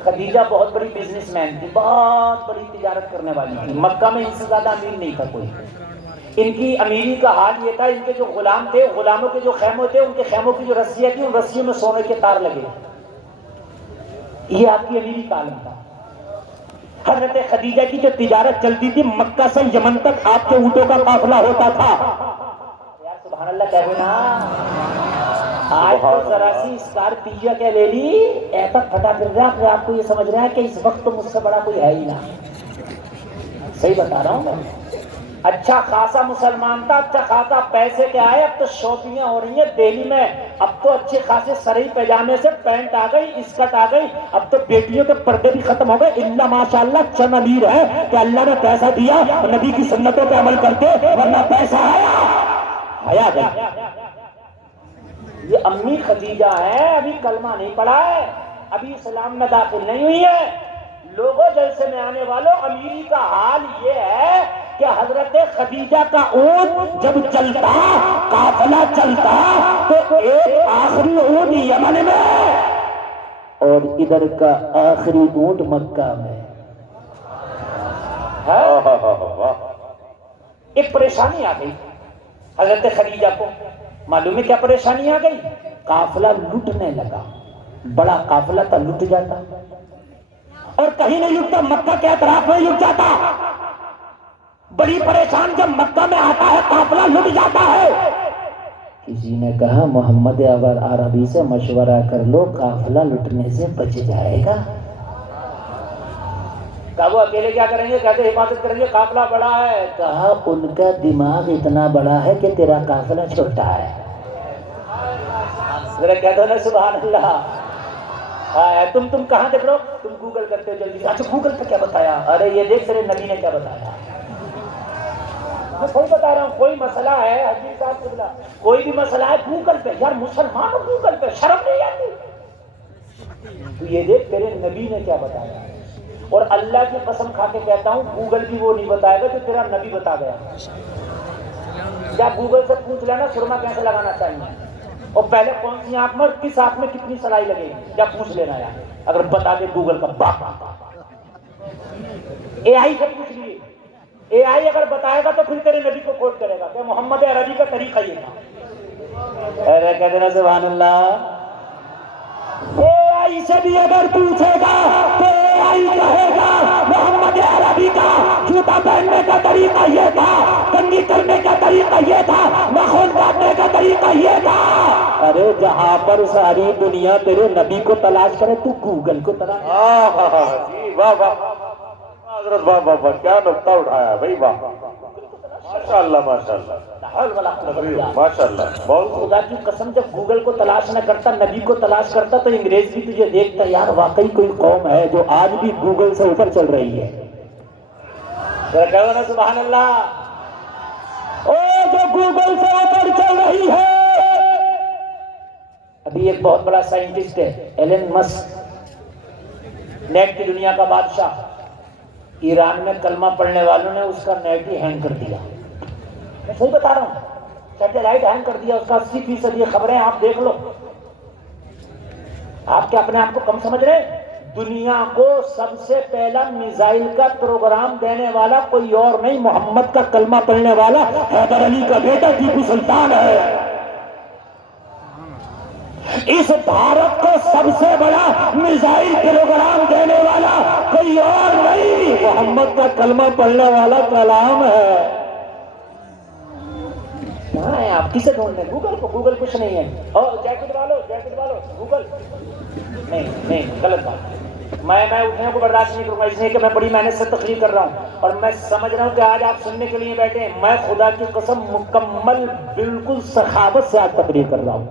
خدیجہ بہت بڑی بزنس مین تھی، بہت بڑی تجارت کرنے والی تھی، مکہ میں ان سے زیادہ امیر نہیں تھا کوئی۔ ان کی امیری کا حال یہ تھا، ان کے جو غلام تھے، غلاموں کے جو خیموں تھے، ان کے خیموں کی جو رسیاں تھیں، ان رسیوں میں سونے کے تار لگے، یہ آپ کی امیری کا عالم تھا۔ حضرت خدیجہ کی جو تجارت چلتی تھی، مکہ سے یمن تک آپ کے اونٹوں کا قافلہ ہوتا تھا۔ یار سبحان اللہ کہہ نا، آج تو ذرا سی اسکارپیو کیا لے لی، ایسا پھٹا پھر رہا ہے، آپ کو یہ سمجھ رہا ہے کہ اس وقت تو مجھ سے بڑا کوئی ہے ہی نہ، صحیح بتا رہا ہوں میں۔ اچھا خاصا مسلمان تھا، اچھا خاصا پیسے کے آئے، اب تو شاپنگیں ہو رہی ہیں دہلی میں، اب تو اچھے خاصے سرئی پیجامے سے پینٹ آ گئی، اسکرٹ آ گئی، اب تو بیٹیوں کے پردے بھی ختم ہو گئے، اللہ ماشاءاللہ چند امیر ہے کہ اللہ نے پیسہ دیا اور نبی کی سنتوں پہ عمل کرتے، ورنہ پیسہ آیا گیا۔ یہ امی خدیجہ ہے، ابھی کلمہ نہیں پڑھا ہے، ابھی اسلام میں داخل نہیں ہوئی ہے۔ لوگوں جلسے میں آنے والوں، امیری کا حال یہ ہے کہ حضرت خدیجہ کا اونٹ جب چلتا، قافلہ چلتا، تو ایک آخری اونٹ یمن میں اور ادھر کا آخری اونٹ مکہ میں۔ ایک پریشانی آ گئی حضرت خدیجہ کو، معلوم ہے کیا پریشانی آ گئی؟ قافلہ لٹنے لگا، بڑا قافلہ تھا، لٹ جاتا، اور کہیں نہیں لٹتا، مکہ کے اطراف میں لٹ جاتا، بڑی پریشان جب مکہ میں آتا ہے قافلہ لٹ جاتا ہے۔ کسی نے کہا محمد اگر عربی سے مشورہ کر لو، قافلہ لٹنے سے بچ جائے گا۔ کہا وہ اکیلے کیا کریں گے؟ کہتے حفاظت کریں گے، قافلہ بڑا ہے۔ کہا ان کا دماغ اتنا بڑا ہے کہ تیرا قافلہ چھوٹا ہے۔ ذرا کہہ دو نا سبحان اللہ۔ تم کہاں دیکھ لو، تم گوگل کرتے ہو جلدی سے، اچھا گوگل پہ کیا بتایا، ارے یہ دیکھ تیرے نبی نے کیا بتایا۔ میں کوئی بتا رہا ہوں، کوئی مسئلہ ہے حجی صاحب قبلہ، کوئی بھی مسئلہ ہے گوگل پہ، یار مسلمان ہو گوگل پہ، شرم نہیں آتی؟ تو یہ دیکھ تیرے نبی نے کیا بتایا۔ اور اللہ کی قسم کھا کے کہتا ہوں، گوگل بھی وہ نہیں بتائے گا جو تیرا نبی بتا گیا۔ یا گوگل سے پوچھ لینا سرما کیسے لگانا چاہیے، اور پہلے کون سی آنکھ میں اور کس آنکھ میں کتنی سلائی لگے گی، یا پوچھ لینا یار، اگر بتا دے گوگل کا باپ۔ اے آئی سے پوچھ لیے، اے آئی اگر بتائے گا تو پھر تیرے نبی کو کوٹ کرے گا کہ محمد عربی کا طریقہ یہ تھا۔ ارے کہتے نا سبحان اللہ۔ اے آئی سے بھی اگر پوچھے گا تو اے آئی کہے گا محمد عربی کا جوتا پہننے کا طریقہ یہ تھا، کنگھی کرنے کا طریقہ یہ تھا، ناخن کاٹنے کا طریقہ یہ تھا۔ ارے جہاں پر ساری دنیا تیرے نبی کو تلاش کرے، تو گوگل کو تلاش۔ واہ واہ حضرت، واہ واہ واہ، کیا نقطہ اٹھایا بھائی، واہ ماشاء اللہ ماشاء اللہ ماشاء اللہ۔ بہت خدا کی قسم جب گوگل کو تلاش نہ کرتا، نبی کو تلاش کرتا، تو انگریز بھی تجھے دیکھتا، یار واقعی کوئی قوم ہے جو آج بھی گوگل سے اوپر چل رہی ہے۔ کہو نا سبحان اللہ۔ او جو گوگل سے اوپر چل رہی ہے۔ ابھی ایک بہت بڑا سائنٹسٹ ہے ایلن مسک، نیٹ کی دنیا کا بادشاہ، ایران میں کلمہ پڑھنے والوں نے اس کا نیٹ ہی ہینگ کر دیا۔ میں صحیح بتا رہا ہوں، سیٹلائٹ ہینگ کر دیا اس کا 80%. یہ خبریں آپ دیکھ لو. آپ کیا اپنے آپ کو کم سمجھ رہے ہیں؟ دنیا کو سب سے پہلا میزائل کا پروگرام دینے والا کوئی اور نہیں، محمد کا کلمہ پڑھنے والا حیدر علی کا بیٹا ٹیپو سلطان ہے. اس بھارت کو سب سے بڑا میزائل پروگرام دینے والا کوئی اور نہیں، محمد کا کلمہ پڑھنے والا کلام ہے. کہاں ہے آپ؟ کسے ڈھونڈ رہے ہیں؟ گوگل کو. گوگل کچھ نہیں ہے. اور جیکٹ والو گوگل نہیں غلط بات. میں اٹھنے کو برداشت نہیں کروں گا، اس لیے کہ میں بڑی محنت سے تقریر کر رہا ہوں اور میں سمجھ رہا ہوں کہ آج آپ سننے کے لیے بیٹھے ہیں. میں خدا کی قسم مکمل بالکل سخاوت سے آج تقریر کر رہا ہوں.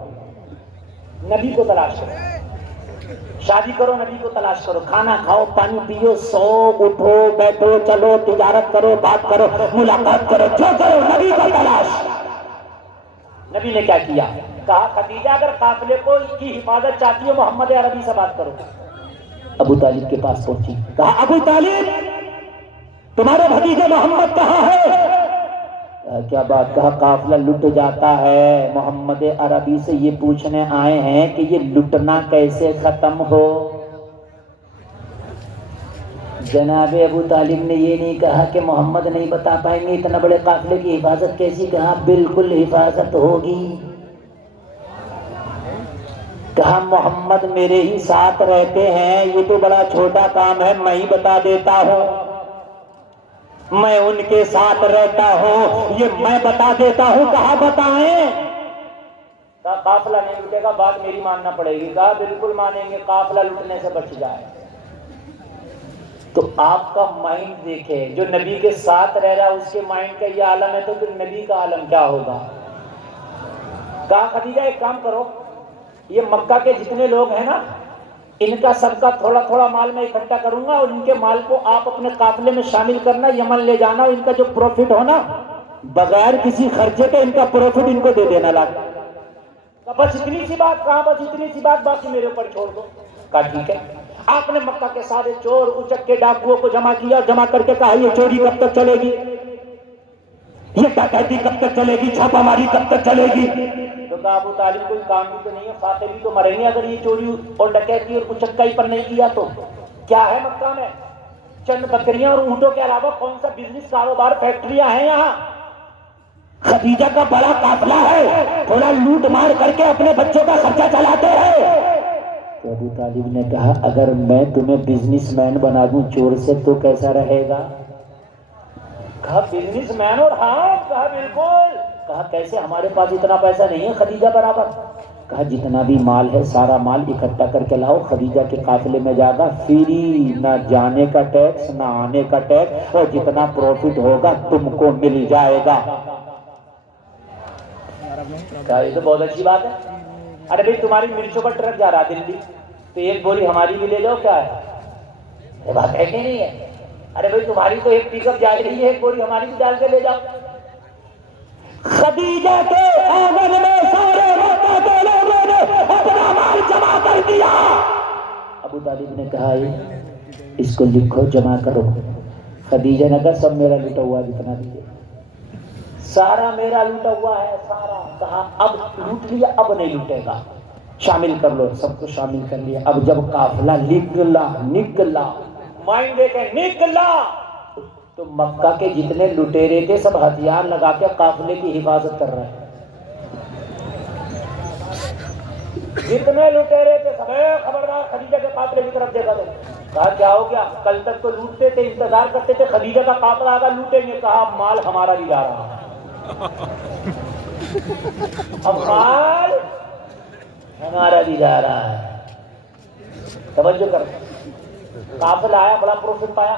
نبی کو تلاش کرو، شادی کرو نبی کو تلاش کرو، کھانا کھاؤ، پانی پیو، سو، اٹھو، بیٹھو، چلو، تجارت کرو، بات کرو، ملاقات کرو، جو کرو نبی کو تلاش. نبی نے کیا کیا؟ کہا خدیجہ اگر قافلے کو کی حفاظت چاہتی ہو محمد عربی سے بات کرو. ابو طالب کے پاس پہنچی. کہا ابو طالب تمہارے بھتیجے محمد کہاں ہے؟ کیا بات؟ کہا قافلہ لٹ جاتا ہے، محمد عربی سے یہ پوچھنے آئے ہیں کہ یہ لٹنا کیسے ختم ہو. جناب ابو طالب نے یہ نہیں کہا کہ محمد نہیں بتا پائیں گے اتنا بڑے قافلے کی حفاظت کیسی. کہا بالکل حفاظت ہوگی. کہا محمد میرے ہی ساتھ رہتے ہیں، یہ تو بڑا چھوٹا کام ہے، میں ہی بتا دیتا ہوں، میں ان کے ساتھ رہتا ہوں، یہ میں بتا دیتا ہوں. کہا بتائیں. کہا قافلہ نہیں لٹے گا، بات میری ماننا پڑے گی. کہا بالکل مانیں گے، قافلہ لٹنے سے بچ جائے. تو آپ کا مائنڈ دیکھے، جو نبی کے ساتھ رہ رہا ہے اس کے مائنڈ کا یہ عالم ہے، تو پھر نبی کا عالم کیا ہوگا. کہا خدیجہ ایک کام کرو، یہ مکہ کے جتنے لوگ ہیں نا ان کا سب کا تھوڑا تھوڑا مال میں اکٹھا کروں گا اور ان کے مال کو آپ اپنے قافلے میں شامل کرنا، یمن لے جانا، ان کا جو پروفٹ ہونا بغیر کسی خرچے کے ان کا پروفٹ ان کو دے دینا لاگا. بس اتنی سی بات. کہا بس اتنی سی بات، باقی میرے اوپر چھوڑ دو. کہا ٹھیک ہے. آپ نے مکہ کے سارے چور اچک کے ڈاکوؤں کو جمع کیا، جمع کر کے کہا یہ چوری کب تک چلے گی، یہ ڈکیتی کب تک چلے گی، چھاپہ ماری کب تک چلے گی. تو کہا ابو طالب کوئی کام بھی تو نہیں ہے، فاتح بھی تو مریں گے اگر یہ چوری اور ڈکیتی اور اچکائی پر نہیں کیا تو. کیا ہے مکہ میں؟ چند بکریاں اور اونٹوں کے علاوہ کون سا بزنس، کاروبار، فیکٹریاں ہیں یہاں؟ خدیجہ کا بڑا قافلہ ہے، تھوڑا لوٹ مار کر کے اپنے بچوں کا خرچہ چلاتے ہیں. تو ابو طالب نے کہا اگر میں تمہیں بزنس مین بنا دوں چور سے تو کیسا رہے گا. کہا بزنس مین؟ اور ہاں. کہا بالکل. کہا کیسے؟ ہمارے پاس اتنا پیسہ نہیں ہے خدیجہ برابر. کہا جتنا بھی مال ہے سارا مال اکٹھا کر کے لاؤ، خدیجہ کے قافلے میں جا گا، فری، نہ جانے کا ٹیکس نہ آنے کا ٹیکس، اور جتنا پروفٹ ہوگا تم کو مل جائے گا. کہا یہ تو بہت اچھی بات ہے. ارے بھائی تمہاری مرچوں کا ٹرک جا رہا دلی، تو ایک بوری ہماری بھی لے جاؤ. کیا ہے یہ بات ہے کہ نہیں ہے؟ ارے بھائی تمہاری تو ایک پک اپ جا رہی ہے، ایک بوری ہماری بھی ڈال کے لے جاؤ. خدیجہ کے آنگن میں سارے مکہ کے لوگوں نے اپنا مال جمع کر دیا. ابو طالب نے کہا اس کو لکھو، جمع کرو. خدیجہ نے کہا سب میرا لوٹا ہوا جتنا بھی ہے سارا میرا لوٹا ہوا ہے سارا. کہا اب لوٹ لیا، اب نہیں لوٹے گا، شامل کر لو. سب کو شامل کر لیا. اب جب قافلہ نکلا مائنڈ دیکھیں، نکلا تو مکہ کے جتنے لٹیرے تھے سب ہتھیار لگا کے قافلے کی حفاظت کر رہے ہیں. جتنے لٹیرے تھے سب خبردار خدیجہ کے قافلے کی طرف دیکھا. کہا کیا ہو گیا؟ کل تک تو لوٹتے تھے، انتظار کرتے تھے خدیجہ کا قافلہ آگا لوٹیں گے. کہا مال ہمارا بھی جا رہا ہے، اب مال ہمارا بھی جا رہا ہے. توجہ کر. قافلہ آیا، بڑا پروفٹ پایا.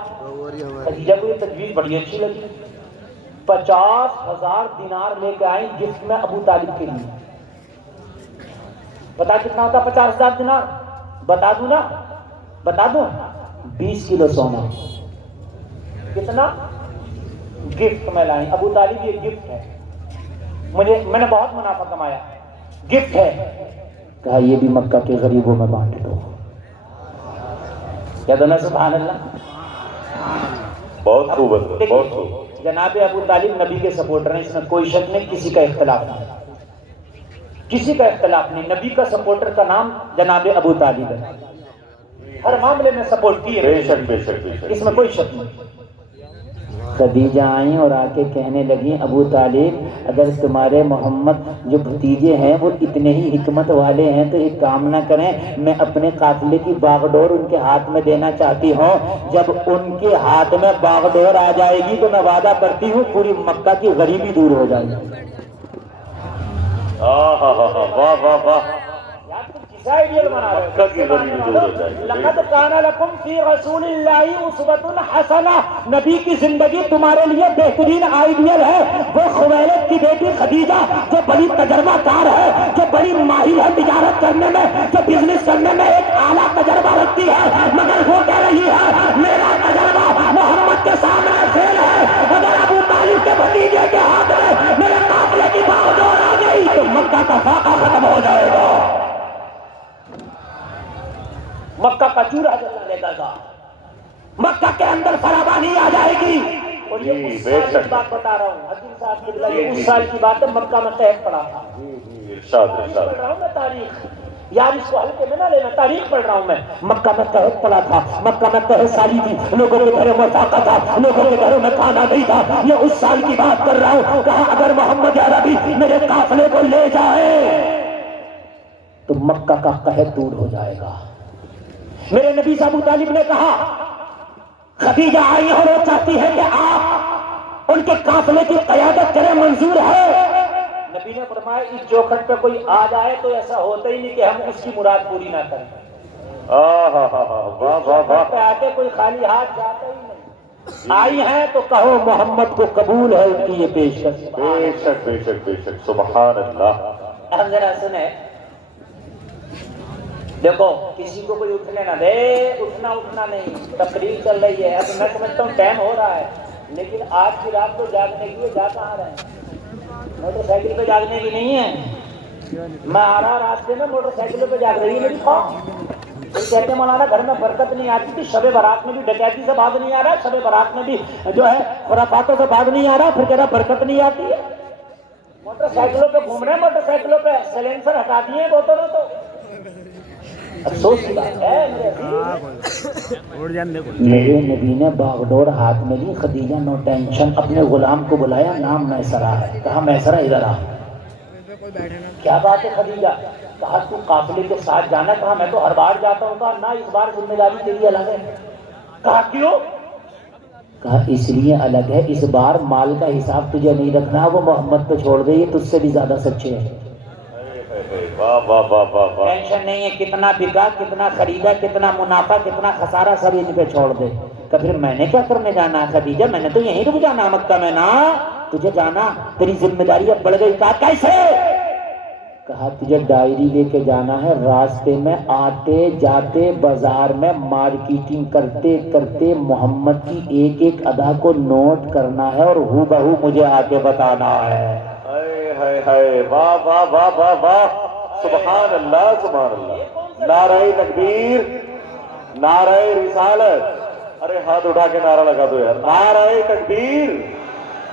خدیجہ کو یہ تجویز بڑی اچھی لگی. 50,000 دینار لے کے آئیں گفٹ میں ابو طالب کے لیے. بتا کتنا ہوتا 50,000 دینار؟ بتا دوں نا؟ بتا دوں 20 کلو سونا. کتنا؟ گفٹ میں لائیں. ابو طالب یہ گفٹ ہے، میں نے بہت منافع کمایا، گفٹ ہے. کہا یہ بھی مکہ کے غریبوں میں بانٹ دو. کہہ دو نا سبحان اللہ. بہت خوب حضرت، دیکھیے، بہت خوب۔ جناب ابو طالب نبی کے سپورٹر ہیں، اس میں کوئی شک نہیں، کسی کا اختلاف نہیں، کسی کا اختلاف نہیں۔ نبی کا سپورٹر کا نام جناب ابو طالب ہے، ہر معاملے میں سپورٹ کی بے ہے، شک بے شک بے شک۔ اس میں کوئی شک نہیں۔ خدیجہ آئیں اور آ کے کہنے لگیں ابو طالب اگر تمہارے محمد جو بھتیجے ہیں وہ اتنے ہی حکمت والے ہیں تو ایک کام نہ کریں، میں اپنے قافلے کی باغڈور ان کے ہاتھ میں دینا چاہتی ہوں، جب ان کے ہاتھ میں باغڈور آ جائے گی تو میں وعدہ کرتی ہوں پوری مکہ کی غریبی دور ہو جائے گی۔ واہ واہ واہ، مکہ کی غریبی دور ہو جائے گی۔ لقد کان لکم فی رسول اللہ اسوۃ حسنہ، نبی کی زندگی تمہارے لیے بہترین آئیڈیل ہے۔ وہ خویلد کی بیٹی خدیجہ جو بڑی تجربہ کار ہے، جو بڑی ماہر ہے تجارت کرنے میں، جو بزنس کرنے میں ایک اعلیٰ تجربہ رکھتی ہے، مگر وہ کہہ رہی ہے میرا تجربہ محمد کے سامنے فیل ہے، اگر ابو طالب کے بھتیجے کے ہاتھ میں میرے قافلے کی باغڈور آ گئی تو مکہ کا فاقہ ختم ہو جائے گا، مکہ کا چورا جلنا لگے گا، مکہ کے اندر فراوانی آ جائے گی۔ اور یہ اس سال کی بات بتا رہا ہوں، حکیم صاحب کی بلا یہ اس سال کی بات ہے، مکہ میں قحط پڑا تھا۔ ارشاد پڑھ ارشاد۔ رہا ہوں میں تاریخ، یار اس کو ہلکے میں نہ لینا، تاریخ پڑھ رہا ہوں میں۔ مکہ میں قحط پڑا تھا، مکہ میں قحط سالی تھی، لوگوں کے گھروں میں فاقہ تھا، لوگوں کے گھروں میں کھانا نہیں تھا۔ یہ اس سال کی بات کر رہا ہوں، کہا اگر محمد عربی میرے قافلے کو لے جائے تو مکہ کا قحط دور ہو جائے گا۔ میرے نبی سے ابو طالب نے کہا خدیجہ آئی اور وہ چاہتی ہے کہ آپ ان کے قافلے کی قیادت کریں، منظور ہے؟ نبی نے فرمایا اس چوکھٹ پہ کوئی آ جائے تو ایسا ہوتا ہی نہیں کہ ہم اس کی مراد پوری نہ کریں۔ واہ واہ واہ، پہ آتے کوئی خالی ہاتھ جاتا ہی نہیں۔ آئی ہیں تو کہو محمد کو قبول ہے ان کی یہ پیشکش۔ بے شک بے شک بے شک، سبحان اللہ۔ اب ذرا سنیں، دیکھو کسی کو کوئی اٹھنے نہ دے، اٹھنا نہیں، تقریر چل رہی ہے، اب میں سمجھتا ہوں ٹائم ہو رہا ہے، لیکن آج کی رات تو جاگنے کی ہے، جا کہاں رہے ہیں؟ موٹر سائیکل پہ جاگنے کی نہیں ہے، میں آ رہا راستے میں موٹر سائیکلوں پہ جاگ رہی ہے میری قوم۔ کوئی کہتے ہیں مولانا گھر میں برکت نہیں آتی تھی، شب برات میں بھی ڈکیتی سے بھاگ نہیں آ رہا، شب برات میں بھی جو ہے خرافاتوں سے بھاگ نہیں آ رہا، پھر کہہ رہا برکت نہیں آتی ہے۔ موٹر سائیکلوں پہ گھوم رہے ہیں، موٹر سائیکلوں پہ سیلنسر ہٹا دیے ہیں بوتلوں تو افسوس کی بات ہے۔ میرے نبی نے باغڈور ہاتھ میں لی، خدیجہ نو ٹینشن، اپنے غلام کو بلایا، نام میسرہ ہے، کہا میسرہ ادھر آ۔ کیا بات ہے خدیجہ؟ کہا تو قافلے کے ساتھ جانا، کہا میں تو ہر بار جاتا ہوں، کہا نہ اس بار ذمہ داری تیری الگ ہے۔ کہا کیوں؟ کہا اس لیے الگ ہے، اس بار مال کا حساب تجھے نہیں رکھنا، وہ محمد پہ چھوڑ دے، یہ تجھ سے بھی زیادہ سچے ہیں۔ واہ واہ واہ واہ واہ، ٹینشن نہیں ہے، کتنا بکا، کتنا خریدا، کتنا منافع، کتنا خسارہ، سب ان پہ چھوڑ دے۔ کہ پھر میں نے کیا کرنے جانا ہے خدیجہ، میں نے تو یہیں رک جانا مکہ میں نا، تجھے جانا، تیری ذمہ داری اب بڑھ گئی۔ کہا کیسے؟ کہا تجھے ڈائری لے کے جانا ہے، راستے میں آتے جاتے بازار میں مارکیٹنگ کرتے کرتے محمد کی ایک ایک ادا کو نوٹ کرنا ہے اور ہو بہو مجھے آ کے بتانا ہے۔ ہائے ہائے، واہ واہ واہ واہ واہ، سبحان اللہ سبحان اللہ۔ نعرہ تکبیر، نعرہ رسالت، ارے ہاتھ اٹھا کے نعرہ لگا دو یار، نعرہ تکبیر،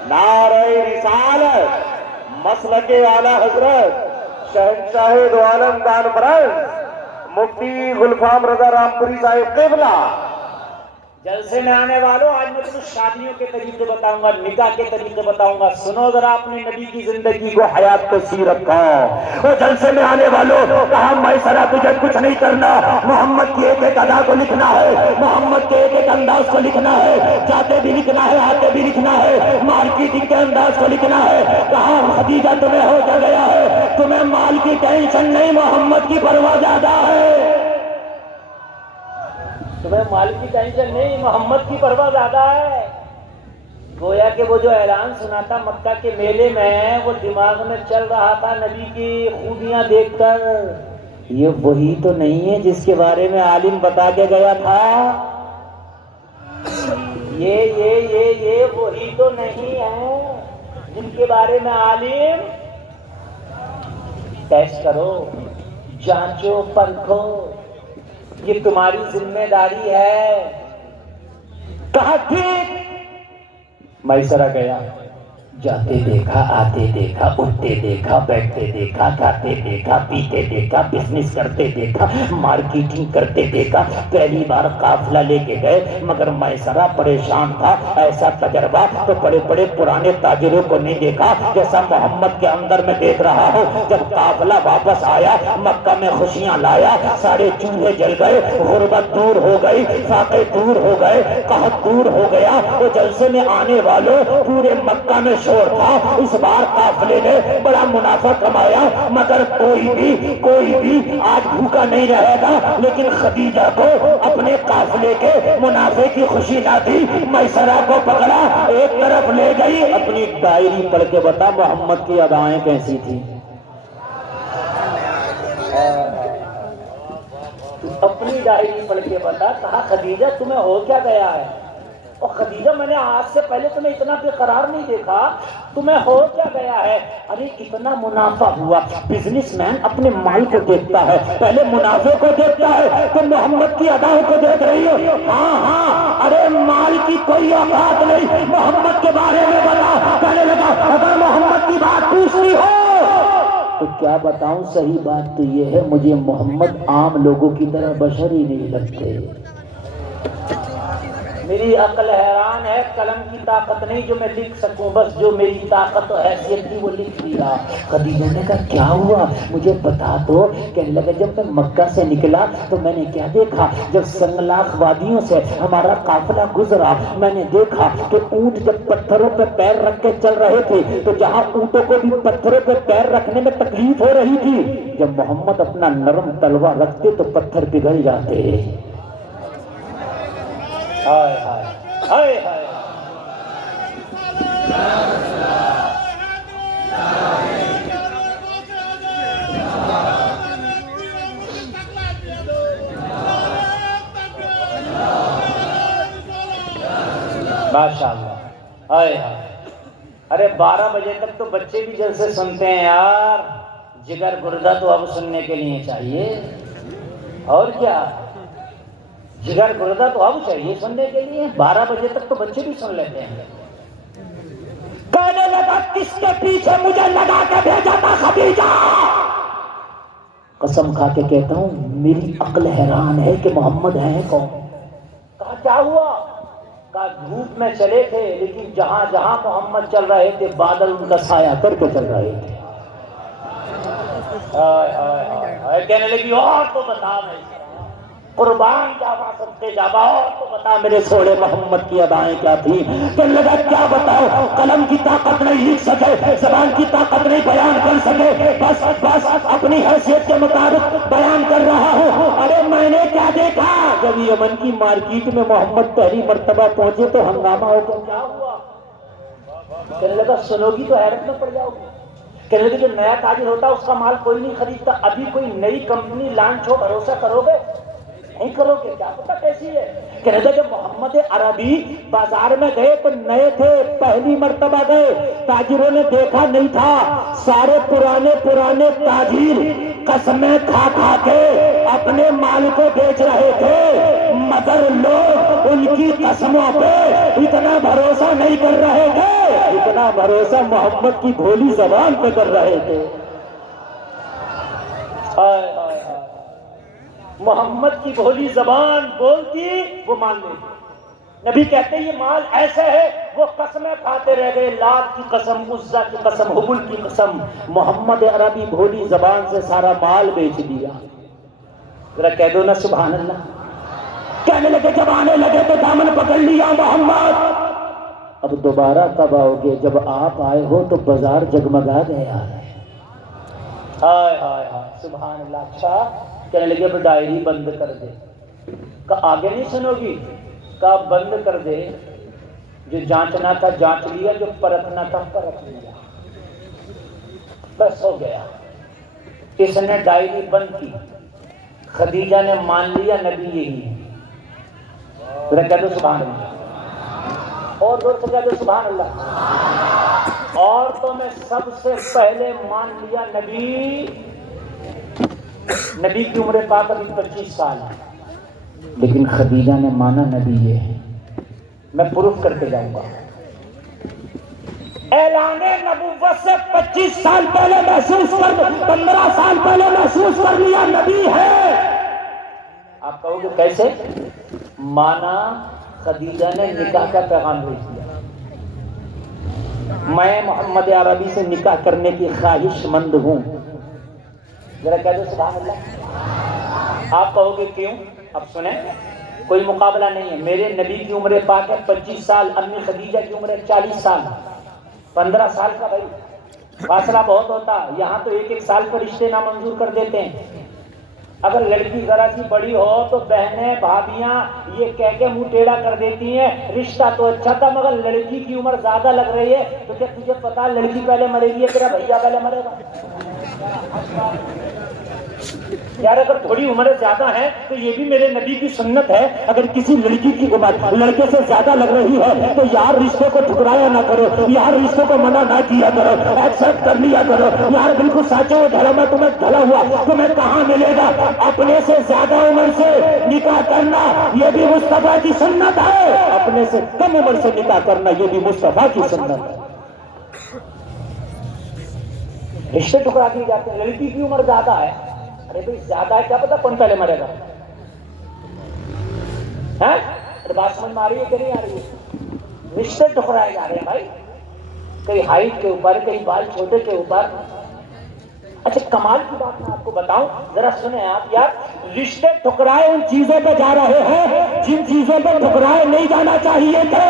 نعرہ رسالت، مسلک اعلی حضرت شہنشاہ دو عالم کانفرنس مفتی گلفام رضا رامپوری صاحب قبلہ۔ جلسے میں آنے والوں، آج میں تمہیں شادیوں کے طریقے بتاؤں گا، نکاح کے طریقے بتاؤں گا، سنو ذرا اپنے نبی کی زندگی کو، حیات کو، سیرت کا۔ اور جلسے میں آنے والوں کہا میسرہ تجھے کچھ نہیں کرنا، محمد کی ایک ایک ادا کو لکھنا ہے، محمد کے ایک ایک انداز کو لکھنا ہے، جاتے بھی لکھنا ہے، آتے بھی لکھنا ہے، مارکیٹنگ کے انداز کو لکھنا ہے۔ کہا خدیجہ تمہیں ہو کیا گیا ہے، تمہیں مال کی ٹینشن نہیں، محمد کی پرواہ زیادہ ہے، تمہیں مال کی ٹینشن نہیں، محمد کی پرواہ زیادہ ہے۔ گویا کہ وہ جو اعلان سنا تھا مکہ کے میلے میں، وہ دماغ میں چل رہا تھا نبی کی خوبیاں دیکھ کر، یہ وہی تو نہیں ہے جس کے بارے میں عالم بتا کے گیا تھا، یہ وہی تو نہیں ہے جن کے بارے میں عالم، ٹیسٹ کرو، جانچو، پرکھو، یہ تمہاری ذمہ داری ہے۔ کہا ٹھیک، میسرہ گیا، جاتے دیکھا، آتے دیکھا، اٹھتے دیکھا، بیٹھتے دیکھا، کھاتے دیکھا، پیتے دیکھا، بزنس کرتے دیکھا، مارکیٹنگ کرتے دیکھا۔ پہلی بار قافلہ لے کے گئے مگر میسرہ پریشان تھا۔ ایسا تجربہ تو بڑے بڑے پرانے تاجروں کو نہیں دیکھا جیسا محمد کے اندر میں دیکھ رہا ہوں۔ جب قافلہ واپس آیا، مکہ میں خوشیاں لایا، سارے چولہے جل گئے، غربت دور ہو گئی، فاقے دور ہو گئے، قحط دور ہو گیا۔ وہ جلسے میں آنے والوں پورے مکہ میں شور تھا۔ اس بار قافلے نے بڑا منافع کمایا مگر کوئی بھی آج بھوکا نہیں رہے گا۔ لیکن خدیجہ کو اپنے قافلے کے منافع کی خوشی نہ تھی۔ میسرہ کو پکڑا، ایک طرف لے گئی۔ اپنی ڈائری پڑھ کے بتا محمد کی ادائیں کیسی تھی؟ اپنی ڈائری پڑھ کے بتا۔ کہا خدیجہ تمہیں ہو کیا گیا ہے؟ اور خدیجہ میں نے آج سے پہلے تمہیں اتنا بے قرار نہیں دیکھا، تمہیں ہو کیا گیا ہے؟ ارے اتنا منافع ہوا۔ بزنس مین اپنے مال کو دیکھتا ہے، پہلے منافع کو دیکھتا ہے۔ تم محمد کی اداؤں کو دیکھ رہی ہو؟ ہاں، ارے مال کی کوئی اوقات نہیں، محمد کے بارے میں بتا۔ کہنے لگا اگر محمد کی بات پوچھتی ہو تو کیا بتاؤں؟ صحیح بات تو یہ ہے مجھے محمد عام لوگوں کی طرح بشر ہی نہیں لگتے۔ میری عقل حیران ہے، قلم کی طاقت نہیں جو میں لکھ سکوں، بس جو میری طاقت و حیثیت تھی وہ لکھ دیا۔ خدیجہ نے کہا کیا ہوا مجھے بتا دو۔ کہنے لگا جب میں مکہ سے نکلا تو میں نے کیا دیکھا، جب سنگلاخ وادیوں سے ہمارا قافلہ گزرا میں نے دیکھا کہ اونٹ جب پتھروں پہ پیر رکھ کے چل رہے تھے تو جہاں اونٹوں کو بھی پتھروں پہ پیر رکھنے میں تکلیف ہو رہی تھی، جب محمد اپنا نرم تلوار رکھتے تو پتھر پگھل جاتے۔ ہائے ہائے ہائے ہائے۔ ماشاء اللہ، ہائے ہائے۔ ارے 12 بجے تک تو بچے بھی جلسے سنتے ہیں یار، جگر گردہ تو اب سننے کے لیے چاہیے، اور کیا جگر گردہ تو اب چاہیے سننے کے لیے۔ 12 بجے تک تو بچے بھی سن لیتے ہیں۔ کہنے لگا کس کے پیچھے مجھے لگا کے بھیجا تھا خدیجہ؟ قسم کھا کے کہتا ہوں میری عقل حیران ہے کہ محمد ہیں کون؟ کہا کیا ہوا؟ کہا دھوپ میں چلے تھے لیکن جہاں جہاں محمد چل رہے تھے بادل ان کا سایہ کر کے چل رہے تھے۔ کہنے لگی اور تو بتا میں قربان جاوا سب جاوا، اور تو بتا میرے سوڑے محمد کی ادائیں کیا تھی؟ کہنے لگا کیا بتاؤ، قلم کی طاقت نہیں لکھ سکے، زبان کی طاقت نہیں بیان کر سکے، بس اپنی حیثیت کے مطابق بیان کر رہا ہوں۔ ارے میں نے کیا دیکھا، جب یمن کی مارکیٹ میں محمد پہلی مرتبہ پہنچے تو ہنگامہ ہو کر کیا ہوا؟ کہنے لگا سنو گی تو حیرت میں پڑ جاؤ گی۔ کہنے لگے جو نیا تاجر ہوتا اس کا مال کوئی نہیں خریدتا، ابھی کوئی نئی کمپنی لانچ ہو بھروسہ کرو گے؟ نہیں کرو گے، کیا پتہ کیسی ہے۔ کہنے لگے جب محمد عربی بازار میں گئے تو نئے تھے، پہلی مرتبہ گئے، تاجروں نے دیکھا نہیں تھا، سارے پرانے تاجر قسمیں کھا کھا کے اپنے مال کو بیچ رہے تھے مگر لوگ ان کی قسموں پہ اتنا بھروسہ نہیں کر رہے تھے، اتنا بھروسہ محمد کی بھولی زبان پہ کر رہے تھے۔ محمد کی بھولی زبان بولتی وہ مان لیتے۔ نبی کہتے یہ مال ایسے ہے، وہ قسمیں کھاتے رہ گئے، لات کی قسم، عزا کی قسم، حبل کی قسم۔ محمد عربی بھولی زبان سے سارا مال بیچ دیا۔ ذرا کہہ دو نا سبحان اللہ۔ کہنے لگے جب آنے لگے تو دامن پکڑ لیا محمد، اب دوبارہ کب آؤ گے؟ جب آپ آئے ہو تو بازار جگمگا گیا ہے۔ ہائے ہائے ہائے سبحان اللہ۔ اچھا کہنے لگے اب ڈائری بند کر دے۔ کہا آگے نہیں سنو گی؟ کہا بند کر دے، جو جانچنا تھا جانچ لیا، جو پرکھنا تھا پرکھ لیا، بس ہو گیا۔ اس نے ڈائری بند کی، خدیجہ نے مان لیا نبی یہی ہے۔ ذرا کہہ دو سبحان اللہ، اور زور سے کہہ دو سبحان اللہ۔ اور تو میں سب سے پہلے مان لیا نبی کی عمر پاک ابھی 25 سال ہے، لیکن خدیجہ نے مانا نبی یہ ہے۔ میں پروف کر کے جاؤں گا۔ اعلان نبوت سے 25 سال پہلے محسوس کر 15 سال پہلے محسوس کر لیا نبی ہے۔ آپ کہو گے کیسے؟ مانا خدیجہ نے نکاح کا پیغام بھیج دیا، میں محمد عربی سے نکاح کرنے کی خواہش مند ہوں۔ ذرا کہہ دو سبحان اللہ۔ آپ کہو گے کیوں؟ اب سنیں، کوئی مقابلہ نہیں ہے۔ میرے نبی کی عمر پاک ہے 25 سال، امی خدیجہ کی عمر ہے 40 سال، 15 سال کا بھائی فاصلہ بہت ہوتا۔ یہاں تو ایک سال پر رشتے نامنظور کر دیتے ہیں۔ اگر لڑکی ذرا سی بڑی ہو تو بہنیں بھابیاں یہ کہہ کے منہ ٹیڑھا کر دیتی ہیں رشتہ تو اچھا تھا مگر لڑکی کی عمر زیادہ لگ رہی ہے، تو کیا تجھے پتا لڑکی پہلے مرے گی یا تیرا بھیا پہلے مرے گا؟ یار اگر تھوڑی عمر زیادہ ہے تو یہ بھی میرے نبی کی سنت ہے، اگر کسی لڑکی کی عمر لڑکے سے زیادہ لگ رہی ہے تو یار رشتے کو ٹھکرایا نہ کرو، یار رشتے کو منع نہ کیا کرو، ایکسپٹ کر لیا کرو۔ یار بالکل سچے ہو ڈھلا میں تمہیں ڈھلا ہوا تمہیں کہاں ملے گا؟ اپنے سے زیادہ عمر سے نکاح کرنا یہ بھی مصطفیٰ کی سنت ہے، اپنے سے کم عمر سے نکاح کرنا یہ بھی مصطفیٰ کی سنت ہے۔ رشتے ٹکرا دیے جاتے ہیں، لڑکی کی عمر زیادہ ہے، ارے بھائی زیادہ ہے کیا پتا کون پہلے مرے گا؟ بات سمجھ میں آ رہی ہے کہ نہیں آ رہی ہے؟ رشتے ٹکرائے جا رہے ہیں بھائی، کئی ہائٹ کے اوپر، کئی بال چھوٹے کے اوپر۔ اچھا کمال کی بات میں آپ کو بتاؤں، ذرا سنیں آپ یار، رشتے ٹکرائے ان چیزوں پہ جا رہے ہیں جن چیزوں پہ ٹکرائے نہیں جانا چاہیے تھے۔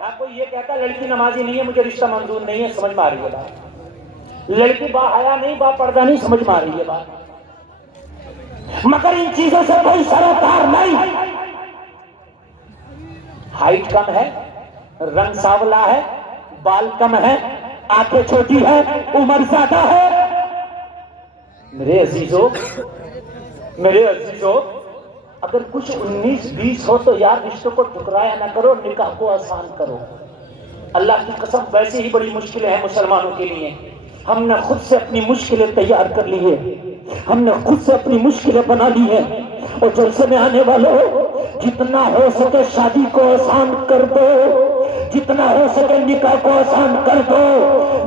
آپ کو یہ کہتا لڑکی نمازی نہیں ہے مجھے رشتہ منظور نہیں ہے، سمجھ میں آ رہی ہے بات؟ لڑکی با حیا نہیں با پردہ نہیں، سمجھ میں آ رہی ہے بات؟ مگر ان چیزوں سے کوئی سروکار نہیں۔ ہائٹ کم ہے، رنگ سانولا ہے، بال کم ہے، آنکھیں چھوٹی ہے، عمر زیادہ ہے۔ میرے عزیزو اگر کچھ 19-20 ہو تو یار رشتوں کو ٹکرایا نہ کرو، نکاح کو آسان کرو۔ اللہ کی قسم ویسے ہی بڑی مشکلیں ہیں مسلمانوں کے لیے، ہم نے خود سے اپنی مشکلیں تیار کر لی ہے، ہم نے خود سے اپنی مشکلیں بنا لی ہیں۔ اور جلسے میں آنے والوں جتنا ہو سکے شادی کو آسان کر دو، جتنا ہو سکے نکاح کو آسان کر دو۔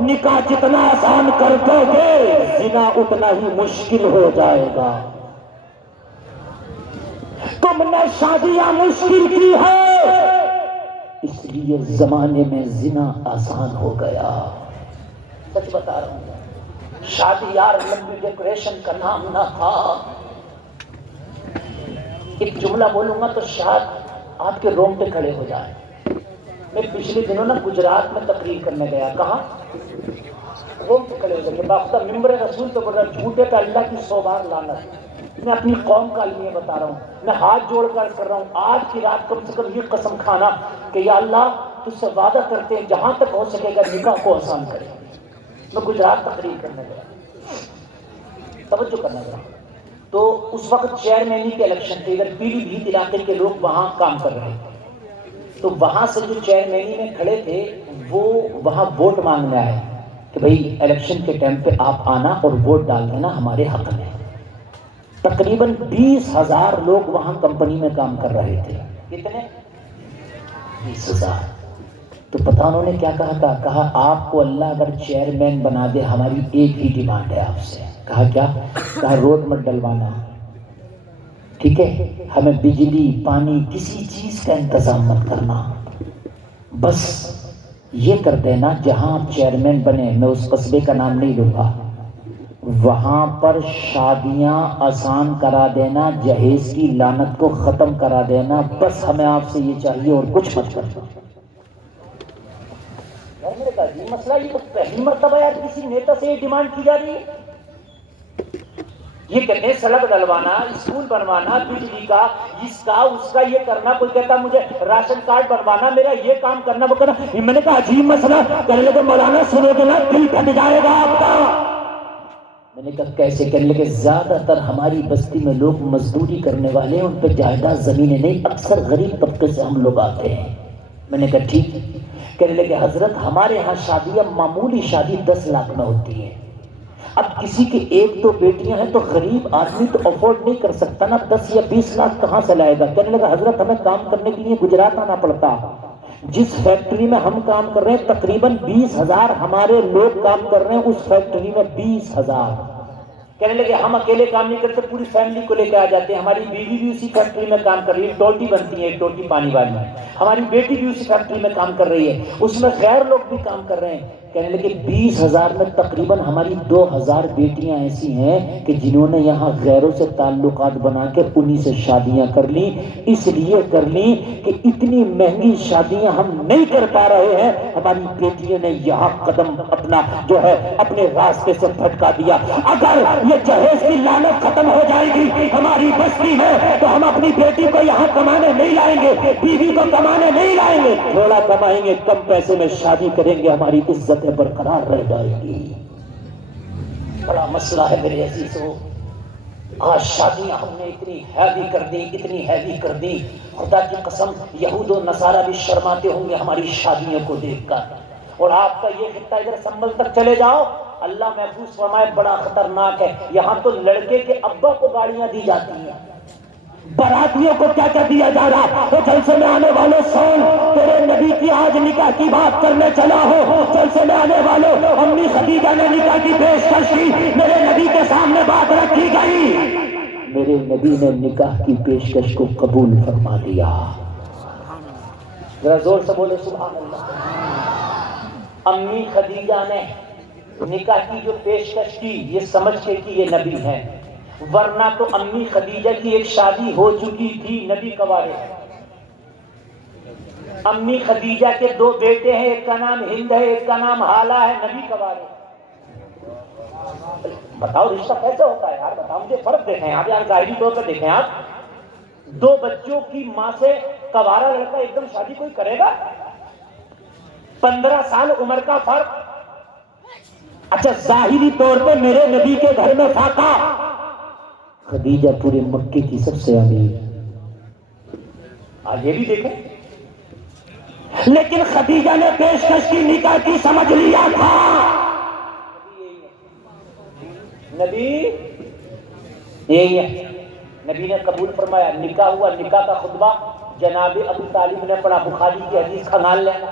نکاح جتنا آسان کر دو گے زنا اتنا ہی مشکل ہو جائے گا۔ تم نے شادیاں مشکل کی ہے اس لیے زمانے میں زنا آسان ہو گیا۔ سچ بتا رہا ہوں، شادی یار لمبی ڈیکوریشن کا نام نہ تھا۔ ایک جملہ بولوں گا تو شاید آپ کے رونگٹے کھڑے ہو جائیں۔ میں پچھلے دنوں نا گجرات میں تقریر کرنے گیا، کہاں؟ رونگٹے کھڑے ہو گئے، باخبر ممبر رسول تو بول رہا جھوٹے پہ اللہ کی 100 بار لعنت۔ میں اپنی قوم کا المیہ بتا رہا ہوں، میں ہاتھ جوڑ کر رہا ہوں، آج کی رات کم سے کم یہ قسم کھانا کہ یا اللہ تجھ سے وعدہ کرتے ہیں جہاں تک ہو سکے گا نکاح کو آسان کرے۔ میں گجرات تقریر کرنے گیا، توجہ کرنا گیا تو اس وقت چیئرمینی کے الیکشن تھے، ادھر پیلی بھیت علاقے کے لوگ وہاں کام کر رہے تھے، تو وہاں سے جو چیئرمینی میں کھڑے تھے وہ وہاں ووٹ مانگنے آئے کہ بھئی الیکشن کے ٹائم پہ آپ آنا اور ووٹ ڈال دینا ہمارے حق میں۔ تقریباً 20,000 لوگ وہاں کمپنی میں کام کر رہے تھے۔ کتنے؟ 20,000۔ تو پتہ انہوں نے کیا کہا آپ کو اللہ اگر چیئرمین بنا دے ہماری ایک ہی ڈیمانڈ ہے آپ سے۔ کہا روڈ مت ڈلوانا، ٹھیک ہے، ہمیں بجلی پانی کسی چیز کا انتظام مت کرنا، بس یہ کر دینا جہاں آپ چیئرمین بنے، میں اس قصبے کا نام نہیں لوں گا، وہاں پر شادیاں آسان کرا دینا، جہیز کی لعنت کو ختم کرا دینا، بس ہمیں آپ سے یہ چاہیے اور کچھ مت کرنا۔ میرے کہا یہ مسئلہ یہ تو پہلی مرتبہ ہے کسی نیتا سے یہ ڈیمانڈ کی جا رہی ہے۔ یہ کہتے ہیں سڑک ڈلوانا، اسکول بنوانا، بجلی کا، اس کا یہ کرنا، کوئی کہتا مجھے راشن کارڈ بنوانا، میرا یہ کام کرنا وہ کرنا۔ میں نے کہا عجیب مسئلہ، کہنے لگے مولانا سنو گے نا دل پھٹ جائے گا آپ کا۔ میں نے کہا کیسے؟ کہنے لگے زیادہ تر ہماری بستی میں لوگ مزدوری کرنے والے ہیں، ان پہ جائیداد زمینیں نہیں، اکثر غریب طبقے سے ہم لوگ آتے ہیں۔ میں نے کہا ٹھیک۔ کہنے لگے حضرت ہمارے ہاں شادیاں معمولی شادی 10 لاکھ میں ہوتی ہے، اب کسی کی 1-2 بیٹیاں ہیں تو غریب آدمی تو افورڈ نہیں کر سکتا نا، 10 یا 20 لاکھ کہاں سے لائے گا؟ کہنے لگا حضرت ہمیں کام کرنے کے لیے گجرات آنا پڑتا، جس فیکٹری میں ہم کام کر رہے ہیں تقریباً 20,000 ہمارے لوگ کام کر رہے ہیں اس فیکٹری میں 20,000. کہنے لگے ہم اکیلے کام نہیں کرتے، پوری فیملی کو لے کے آ جاتے ہیں. ہماری بیوی بھی اسی فیکٹری میں کام کر رہی ہے، ٹوٹی بنتی ہے، ایک ٹوٹی پانی والی. ہماری بیٹی بھی اسی فیکٹری میں کام کر رہی ہے، اس میں غیر لوگ بھی کام کر رہے ہیں. کہنے لگے 20,000 میں تقریباً ہماری 2,000 بیٹیاں ایسی ہیں کہ جنہوں نے یہاں غیروں سے تعلقات بنا کے انہی سے شادیاں کر لی. اس لیے کر لی کہ اتنی مہنگی شادیاں ہم نہیں کر پا رہے ہیں، ہماری بیٹیوں نے یہاں قدم اپنا جو ہے اپنے راستے سے بھٹکا دیا. اگر یہ جہیز کی لعنت ختم ہو جائے گی ہماری بستی میں تو ہم اپنی بیٹی کو یہاں کمانے نہیں لائیں گے، بیوی کو کمانے نہیں لائیں گے، تھوڑا کمائیں گے، کم پیسے میں شادی کریں گے، ہماری عزتیں برقرار رہ جائیں گی. بڑا مسئلہ ہے میرے عزیزو. آج شادیاں ہم نے اتنی ہیوی کر دی، اتنی ہیوی کر دی، خدا کی قسم یہود و نصارہ بھی شرماتے ہوں گے ہماری شادیوں کو دیکھ کر. اور آپ کا یہ خطہ ادھر سنبل تک چلے جاؤ، اللہ محفوظ فرمائے، بڑا خطرناک ہے. یہاں تو لڑکے کے ابا کو گاڑیاں دی جاتی ہیں، براتیوں کو کیا کیا دیا جا رہا. وہ جلسے میں آنے والے سون، تیرے نبی کی آج نکاح کی بات کرنے چلا ہو. جلسے میں آنے والوں، امی خدیجہ نے نکاح کی پیشکش کی، میرے نبی کے سامنے بات رکھی گئی، میرے نبی نے نکاح کی پیشکش کو قبول فرما دیا. ذرا زور سے بولے سبحان اللہ. امی خدیجہ نے نکاح کی جو پیشکش کی یہ سمجھ کے کہ یہ نبی ہیں، ورنہ تو امی خدیجہ کی ایک شادی ہو چکی تھی، نبی کنوارے. امی خدیجہ کے 2 بیٹے ہیں، ایک کا نام ہند ہے، ایک کا نام حالہ ہے، نبی کنوارے. بتاؤ رشتہ کیسے ہوتا ہے یار؟ بتاؤ مجھے، فرق دیکھیں آپ یار، ظاہری طور پر دیکھیں آپ. 2 بچوں کی ماں سے کنوارا لڑکا ایک دم شادی کوئی کرے گا؟ 15 سال عمر کا فرق. اچھا ظاہری طور پہ میرے نبی کے گھر میں فاقہ، خدیجہ پورے مکے کی سب سے امیر. آج یہ بھی دیکھیں، لیکن خدیجہ نے پیشکش کی نکاح کی سمجھ لیا تھا. نبی یہی ہے، نبی نے قبول فرمایا، نکاح ہوا. نکاح کا خطبہ جناب ابو طالب نے پڑھا، بخاری کی حدیث کھنگال لینا.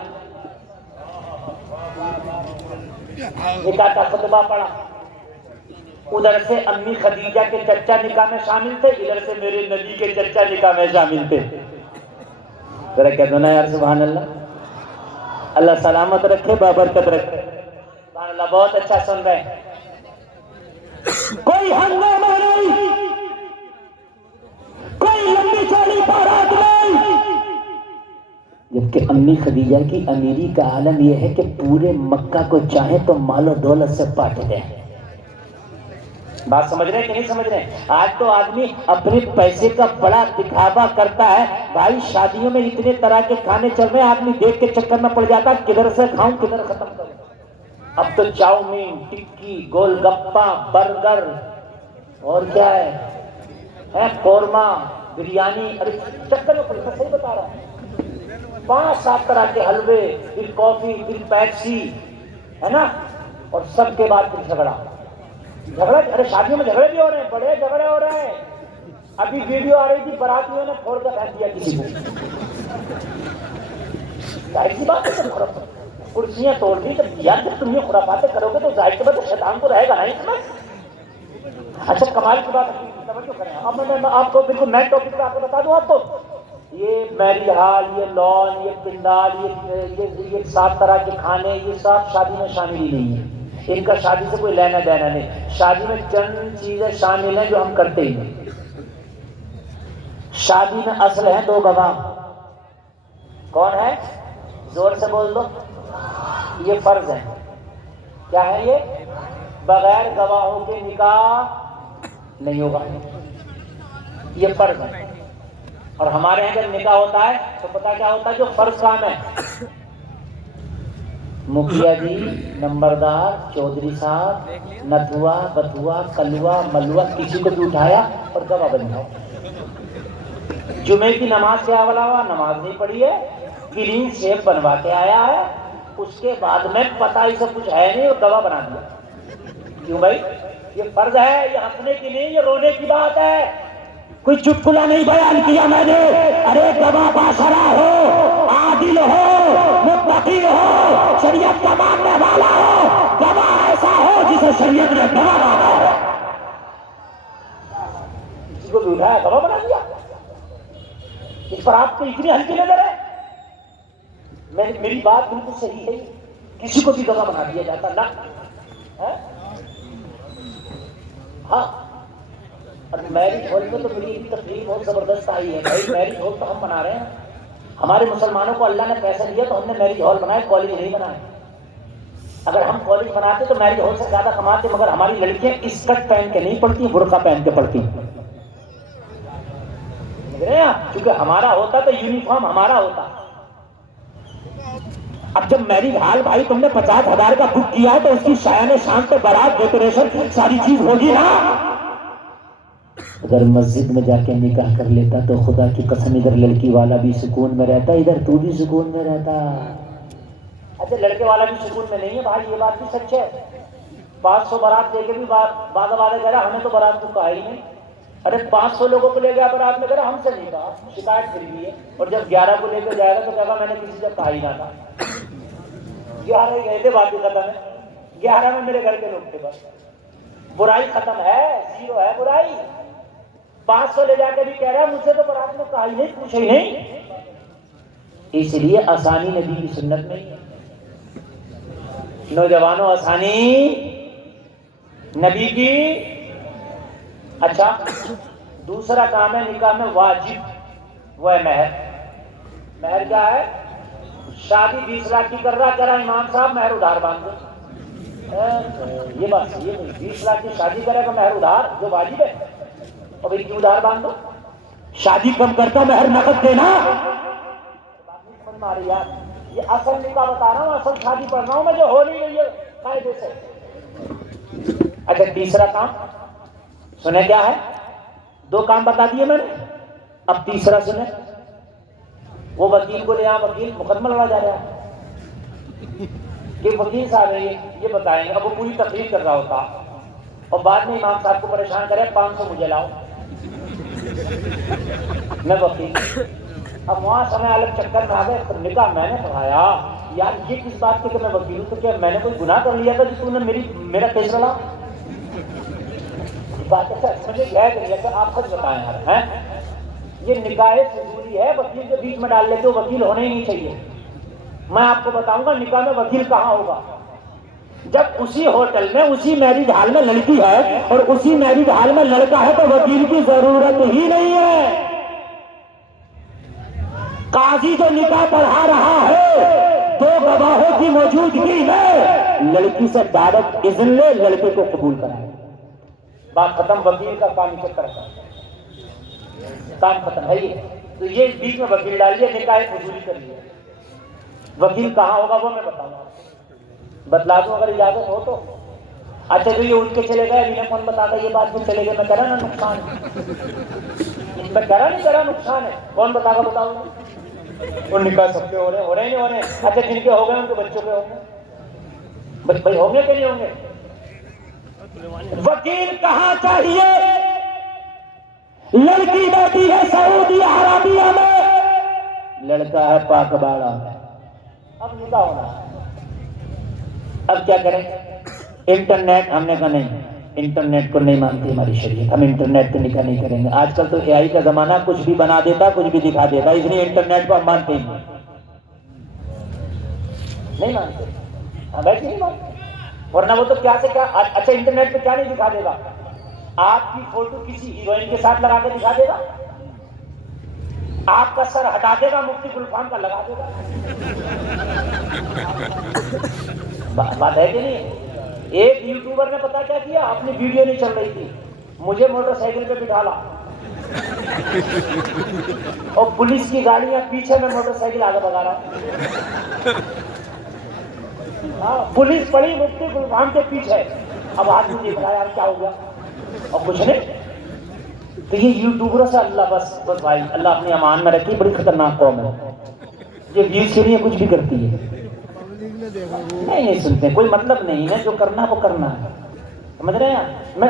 نکاح کا خطبہ پڑھا، ادھر سے امی خدیجہ کے چچا نکاح میں شامل تھے، ادھر سے میرے نبی کے چچا نکاح میں شامل تھے. ذرا کہہ دو نا یار سبحان اللہ. اللہ سلامت رکھے، بابرکت رکھے. سبحان اللہ. بہت اچھا سن رہے ہیں. کوئی ہنگامہ نہیں، کوئی لمبی چوڑی بارات نہیں. جبکہ امی خدیجہ کی امیری کا عالم یہ ہے کہ پورے مکہ کو چاہے تو مال و دولت سے پاٹ دیں. بات سمجھ رہے ہیں کہ نہیں سمجھ رہے ہیں؟ آج تو آدمی اپنے پیسے کا بڑا دکھاوا کرتا ہے. بھائی شادیوں میں اتنے طرح کے کھانے چل رہے ہیں، آدمی دیکھ کے چکر میں پڑ جاتا ہے کدھر سے کھاؤں کدھر ختم کروں. اب تو چاؤمین، ٹکی، گول گپا، برگر اور کیا ہے قورمہ، بریانی. ارے چکر میں پڑ، صحیح بتا رہا ہوں. 5-7 طرح کے حلوے، پھر کافی، پھر پیپسی، ہے نا. اور سب کے بعد پھر جھگڑا. ارے شادیوں میں جھگڑے بھی ہو رہے ہیں، بڑے جھگڑے ہو رہے ہیں. ابھی ویڈیو آ رہی تھی، براتیوں نے پھوڑ کر پھینک دیا کسی کو. ظاہر سی بات ہے، کرسیاں توڑ دی. یار جب تم یہ خرافاتیں کرو گے تو ظاہر سی بات ہے شیطان تو رہے گا نہیں اس میں. اچھا کمال کی بات ہے، توجہ کریں. اب میں آپ کو بالکل مین ٹاپک پہ آپ کو بتا دوں. آپ کو یہ میری ہال، یہ لون، یہ پنڈال، یہ 7 طرح کے کھانے، یہ سب شادی میں شامل ہی نہیں ہے. ان کا شادی سے کوئی لینا دینا نہیں. شادی میں چند چیزیں شامل ہیں جو ہم کرتے ہی نہیں. شادی میں اصل ہے 2 گواہ. کون ہے؟ زور سے بول دو. یہ فرض ہے. کیا ہے یہ؟ بغیر گواہوں کے نکاح نہیں ہوگا. یہ فرض ہے. اور ہمارے یہاں جب نکاح ہوتا ہے تو پتہ کیا ہوتا ہے؟ جو فرض کام ہے، مکھیا جی، نمبردار، چودھری صاحب، نتھوا، بتھوا، کلوا، ملوا، کسی کو بھی اٹھایا اور گواہ بناؤ. جمعے کی نماز کے علاوہ نماز نہیں پڑھی ہے، کلین شیپ بنوا کے آیا ہے، اس کے بعد میں پتہ ہی سب کچھ ہے نہیں اور گواہ بنا دیا. کیوں بھائی؟ یہ فرض ہے، یہ ہنسنے کی نہیں، یہ رونے کی بات ہے. کوئی چٹکلا نہیں بیان کیا میں نے. ارے گواہ باصرا ہو، عادل ہو، متقی ہو، شریعت کا ماننے والا ہو، گواہ ایسا ہو جسے شریعت نے گواہ مانا ہو. کسی کو بھی اٹھایا گواہ بنا دیا. اس پر آپ کو اتنی ہلکی نظر ہے؟ میری بات بالکل صحیح ہے. کسی کو بھی گواہ بنا دیا جاتا نا. ہاں، اور میرج ہال میں تو میری ایک تقریر بہت زبردست آئی ہے. بھائی میرج ہال تو ہم بنا رہے ہیں. ہمارے مسلمانوں کو اللہ نے پیسے دیا تو ہم نے میرج ہال بنائے، کالج نہیں بنائے. اگر ہم کالج بناتے تو میرج ہال سے زیادہ کماتے. مگر ہماری لڑکیاں اسکرٹ پہن کے نہیں پڑتی، برقع پہن کے پڑتی. کیونکہ ہمارا ہوتا تو یونیفارم ہمارا ہوتا. اب جب میرج ہال بھائی تم نے 50,000 کا بک کیا ہے تو اس کی شایان شان تو بارات ڈیکوریشن ساری چیز ہوگی نا. اگر مسجد میں جا کے نکاح کر لیتا تو خدا کی قسم ادھر لڑکی والا بھی سکون میں رہتا، ادھر تو بھی سکون میں رہتا. اچھا لڑکے والا بھی سکون میں نہیں ہے بھائی، یہ بات بھی سچ ہے. 500 بارات دے کے بھی بعض والے کہہ رہا ہمیں تو بارات کو کہا ہی نہیں. ارے 500 لوگوں کو لے گیا بارات میں، کہہ رہا ہم سے نہیں کہا، شکایت پھر بھی ہے. اور جب 11 کو لے کے جائے گا تو کہا میں نے کسی سے کہا ہی نہ تھا. 11 ہی گئے تھے، بات ہی ختم ہے. 11 میں میرے گھر کے لوگ تھے بس. برائی ختم ہے، زیرو ہے برائی. 500 لے جا کے بھی کہہ رہا ہے مجھ سے تو بارات میں کہا ہی نہیں، پوچھا ہی نہیں. اس لیے آسانی نبی کی سنت میں ہی ہے. نوجوانوں آسانی نبی کی. اچھا دوسرا کام ہے نکاح میں واجب، وہ ہے مہر. مہر کیا ہے؟ شادی 20 لاکھ کی کر رہا، کہہ رہا امام صاحب مہر ادھار باندھ دو. یہ بات یہ نہیں، 20 لاکھ کی شادی کرے گا مہر ادھار جو واجب ہے. اور بھائی کیوں ادھار باندھ دو؟ شادی کم کرتا مہر نقد دینا. بات نہیں سمجھ میں آ رہی یار. یہ اصل نکاح بتا رہا ہوں، اصل شادی پڑھ رہا ہوں میں جو ہو نہیں رہی ہے قاعدے سے. اچھا تیسرا کام سنیں کیا ہے؟ 2 کام بتا دیے میں نے، اب تیسرا سنیں. وہ وکیل کو لے آ، وکیل مقدمہ لڑا جا رہا ہے کہ وکیل صاحب ہے یہ بتائیں گے. اب وہ پوری تقریر کر رہا ہوتا اور بعد میں امام صاحب کو پریشان کرے 500 مجھے لاؤ. میں وکیل. اب وہاں سمے الگ چکر میں آ گئے. نکاح میں نے پڑھایا یار، یہ کس بات کے کہ میں وکیل ہوں؟ تو کیا میں نے کوئی گناہ کر لیا تھا جو تم نے میرا کیس لڑا؟ بات ایسا مجھے غیر کر لیا تھا. آپ خود بتائیں یار، ہیں یہ نکاح فضولی ہے. وکیل کے بیچ میں ڈال لیتے ہو، وکیل ہونے ہی نہیں چاہیے. میں آپ کو بتاؤں گا نکاح میں وکیل کہاں ہوگا؟ جب اسی ہوٹل میں اسی میرج ہال میں لڑکی ہے اور اسی میرج ہال میں لڑکا ہے تو وکیل کی ضرورت ہی نہیں ہے. قاضی جو نکاح پڑھا رہا ہے 2 گواہوں کی موجودگی میں لڑکی سے ڈائریکٹ اذن لے، لڑکے کو قبول کرائے. بات ختم. وکیل کا کام چکر ہے، کام ختم ہے. یہ تو یہ بیچ میں وکیل ڈالیے، نکاح فضولی کر لیے. وکیل کہاں ہوگا وہ میں بتاؤں گا، بتلا دوں اگر اجازت ہو تو. اچھا تو یہ اٹھ کے چلے گئے، انہیں کون بتا یہ بات بھی چلے گئے. میں کہہ رہا نا نقصان ہے، میں کہہ رہا نہیں کہہ رہا نقصان ہے. کون بتا گا بتاؤ؟ وہ نکاح سب کے ہو رہے ہیں نہیں ہو رہے ہیں. اچھا جن کے ہو گئے ان کے بچوں کے ہوں گے، بھائی ہوں گے کہ نہیں ہوں گے؟ وکیل کہاں چاہیے؟ لڑکی بیٹھی ہے سعودی عربیہ میں، لڑکا ہے پاک باڑہ میں. اب نکاح ہونا ہے. اب کیا کریں؟ انٹرنیٹ. ہم نے کہا نہیں، انٹرنیٹ کو نہیں مانتی ہماری شریعت، ہم انٹرنیٹ پہ نکاح نہیں کریں گے. آج کل تو AI کا زمانہ، کچھ بھی بنا دیتا کچھ بھی دکھا دیتا، اس لیے انٹرنیٹ کو ہم مانتے ہی نہیں مانتے. ویسے نہیں مانتے، ورنہ وہ تو کیا سے کیا. اچھا انٹرنیٹ پہ کیا نہیں دکھا دے گا؟ آپ کی فوٹو کسی ہیروئن کے ساتھ لگا کے دکھا دے گا، آپ کا سر ہٹا دے گا، مفتی گلفام کا لگا دے گا. بات ہے کہ نہیں؟ ایک یوٹیوبر نے پتا کیا کیا؟ اپنی ویڈیو نہیں چل رہی تھی، مجھے موٹر سائیکل پہ بٹھا لا اور پولیس کی گاڑیاں پیچھے، میں موٹر سائیکل آگے بگا رہا ہوں. پولیس پڑی مفتی گلفام کے پیچھے. اب آدمی دیکھ رہا ہے یار کیا ہو گیا، اور کچھ نہیں. تو یہ یوٹیوبروں سے اللہ بس بھائی اللہ اپنی امان میں رکھی. بڑی خطرناک قوم ہے یہ، ویوز کے لیے کچھ بھی کرتی ہے. نہیں سنتے، کوئی مطلب نہیں ہے، جو کرنا وہ کرنا ہے. سمجھ رہے ہیں؟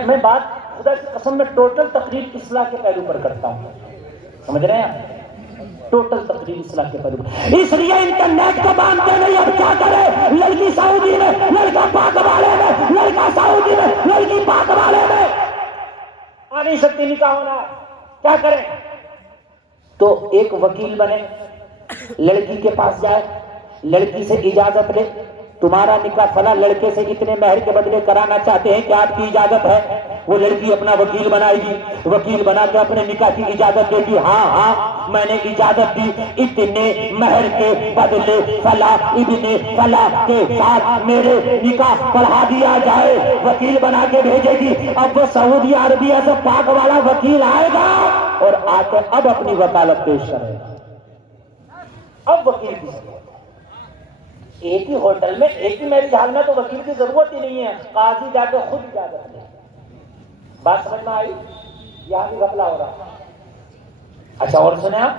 میں بات خدا کی قسم میں ٹوٹل تقریر اصلاح کے پہلو پر کرتا ہوں. سمجھ رہے ہیں آپ؟ ٹوٹل تقریر اصلاح کے پہلو پر. اس لیے انٹرنیٹ کو باندھتے نہیں. اب کیا کرے؟ لڑکی سعودی میں، لڑکا پاک والے میں، لڑکا سعودی میں، لڑکی پاک والے میں. آ نہیں سکتی، نکاح ہونا ہے، کیا کریں؟ تو ایک وکیل بنے، لڑکی کے پاس جائے، لڑکی سے اجازت لے، تمہارا نکاح فلاں لڑکے سے اتنے مہر کے بدلے کرانا چاہتے ہیں، کیا آپ کی اجازت ہے؟ وہ لڑکی اپنا وکیل بنائے گی، وکیل بنا کے اپنے نکاح کی اجازت دے گی. ہاں ہاں میں نے اجازت دی، اتنے مہر کے بدلے فلاں ابن فلاں کے ساتھ میرے نکاح پڑھا دیا جائے. وکیل بنا کے بھیجے گی. اب وہ سعودی عربیہ سے پاک والا وکیل آئے گا اور آ کے اب اپنی وکالت پیش کرے گا. اب وکیل کی ضرورت ہے. ایک ہی ہوٹل میں، ایک ہی میرج ہال میں تو وکیل کی ضرورت ہی نہیں ہے. قاضی جا کے خود اجازت لے. بات سمجھ میں آئی؟ یہاں بھی غفلہ ہو رہا. اچھا اور سنیں آپ،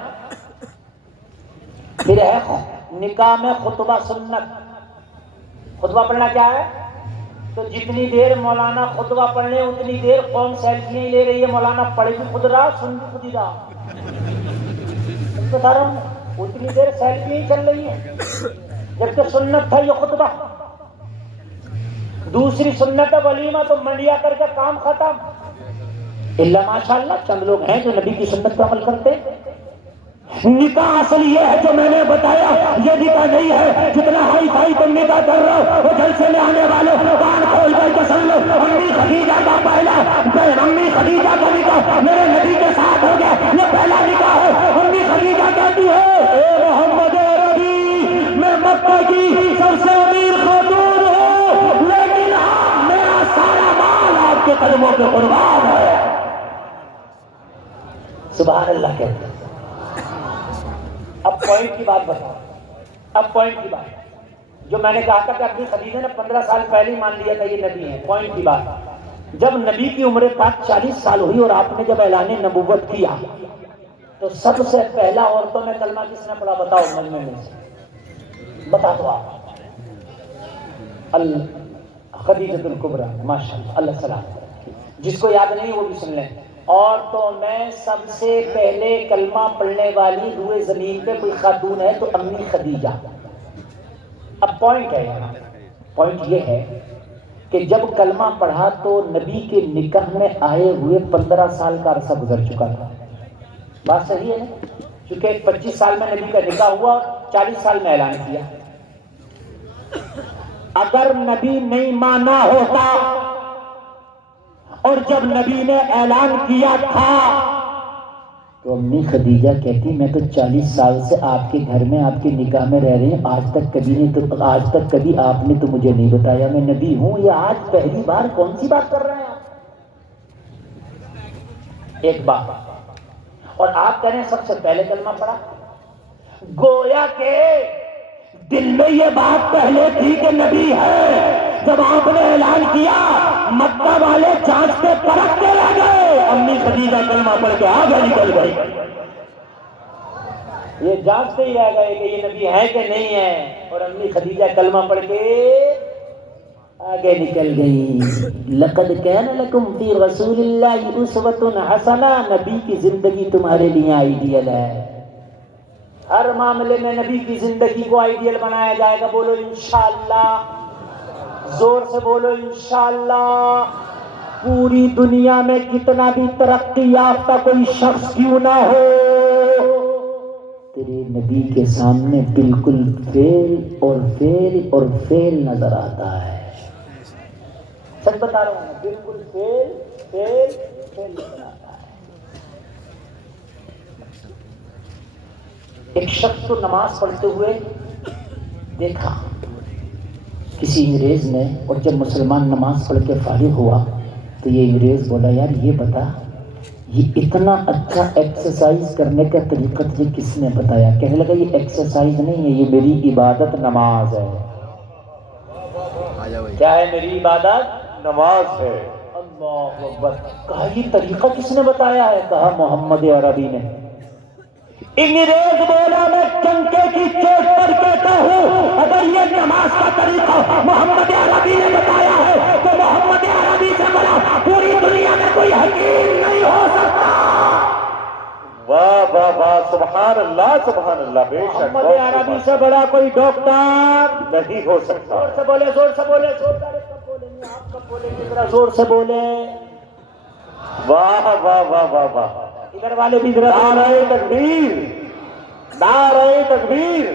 پھر ہے نکاح میں خطبہ سنت. خطبہ پڑھنا کیا ہے؟ تو جتنی دیر مولانا خطبہ پڑھ لیں اتنی دیر قوم سیلفیاں لے رہی ہے. مولانا پڑھ بھی خود رہا، سن بھی خود ہی رہا. بتا رہا ہوں اتنی دیر سیلفیاں ہی چل رہی ہیں، جبکہ سنت تھا یہ خطبہ. دوسری سنت ولیمہ تو منڈیا کر کے کام ختم. اللہ ماشاءاللہ چند لوگ ہیں جو نبی کی سنت پر عمل کرتے. نکاح اصل یہ ہے جو میں نے بتایا، یہ نکاح نہیں ہے جتنا ہائی فائی تم نکاح کر رہے ہو. وہ جلسے میں آنے والے کان کھول کر کے سن لو. امی خدیجہ کا پہلا، امی خدیجہ کا نکاح میرے نبی کے ساتھ ہو گیا، یہ پہلا نکاح ہے. امی خدیجہ کہتی ہے اے محمد عربی، میں مکہ کی سب سے امیر خاتون ہوں، لیکن میرا سارا مال آپ کے قدموں پہ قربان ہے. سبحان اللہ کہتے ہیں. اب پوائنٹ کی بات بتاؤ. اب پوائنٹ کی بات جو میں نے کہا تھا کہ اپنی خدیجہ نے 15 سال پہلے ہی مان لیا تھا یہ نبی ہے. پوائنٹ کی بات، جب نبی کی عمر پاک 40 سال ہوئی اور آپ نے جب اعلان نبوت کیا تو سب سے پہلا عورتوں میں کلمہ کس نے پڑھا؟ بتاؤ مجمع میں سے بتا دو آپ. خدیجۃ الکبریٰ. ماشاءاللہ، اللہ سلام. جس کو یاد نہیں وہ بھی سن لیں. عورتوں میں سب سے پہلے کلمہ پڑھنے والی روئے زمین پہ کوئی خاتون ہے تو امی خدیجہ. اب پوائنٹ ہے یہاں، پوائنٹ یہ ہے کہ جب کلمہ پڑھا تو نبی کے نکاح میں آئے ہوئے 15 سال کا عرصہ گزر چکا تھا. بات صحیح ہے نا؟ چونکہ 25 سال میں نبی کا نکاح ہوا، 40 سال میں اعلان کیا. اگر نبی نہیں مانا ہوتا اور جب نبی نے اعلان کیا تھا تو امی خدیجہ کہتی میں تو 40 سال سے آپ کے گھر میں آپ کے نکاح میں رہ رہی ہوں، آج تک کبھی آپ نے تو مجھے نہیں بتایا میں نبی ہوں. یہ آج پہلی بار کون سی بات کر رہے ہیں آپ؟ ایک بات. اور آپ کہہ رہے ہیں سب سے پہلے کلمہ پڑھا. گویا کہ دل میں یہ بات پہلے تھی کہ نبی ہے. جب آپ نے اعلان کیا مکہ والے جانچتے پرکھتے رہ گئے. امی خدیجہ کلمہ پڑھ کے آگے نکل گئی. یہ جانچتے ہی رہ گئے کہ یہ نبی ہے کہ نہیں ہے، اور امی خدیجہ کلمہ پڑھ کے آگے نکل گئی. لقد کان لکم فی رسول اللہ اسوۃ حسنہ. نبی کی زندگی تمہارے لیے آئیڈیل ہے. ہر معاملے میں نبی کی زندگی کو آئیڈیل بنایا جائے گا. بولو انشاءاللہ، زور سے بولو انشاءاللہ. پوری دنیا میں کتنا بھی ترقی یافتہ کوئی شخص کیوں نہ ہو، تیرے نبی کے سامنے بالکل فیل اور فیل اور فیل نظر آتا ہے. سچ بتا رہا ہوں، بالکل فیل فیل فیل نظر آتا ہے. ایک شخص کو نماز پڑھتے ہوئے دیکھا کسی انگریز نے، اور جب مسلمان نماز پڑھ کے فارغ ہوا تو یہ انگریز بولا یار یہ بتا یہ اتنا اچھا ایکسرسائز کرنے کا طریقہ تجھے کس نے بتایا؟ کہنے لگا یہ ایکسرسائز نہیں ہے، یہ میری عبادت نماز ہے. کیا ہے میری عبادت؟ نماز ہے. اللہ اکبر. کہا یہ طریقہ کس نے بتایا ہے؟ کہا محمد عربی نے. انگریز بولا میں چنکے کی چوٹ پر کہتا ہوں اگر یہ نماز کا طریقہ محمد عربی نے بتایا ہے تو محمد عربی سے بڑا پوری دنیا میں کوئی سبحان اللہ بے شک محمد عربی سے بڑا کوئی ڈاکٹر نہیں ہو سکتا. زور سے بولے زور سے بولے زور سے کب بولیں گے آپ کب بولیں گے ذرا زور سے بولے واہ واہ واہ واہ واہ. ادھر والے بھی ذرا نعرہ تکبیر نعرہ تکبیر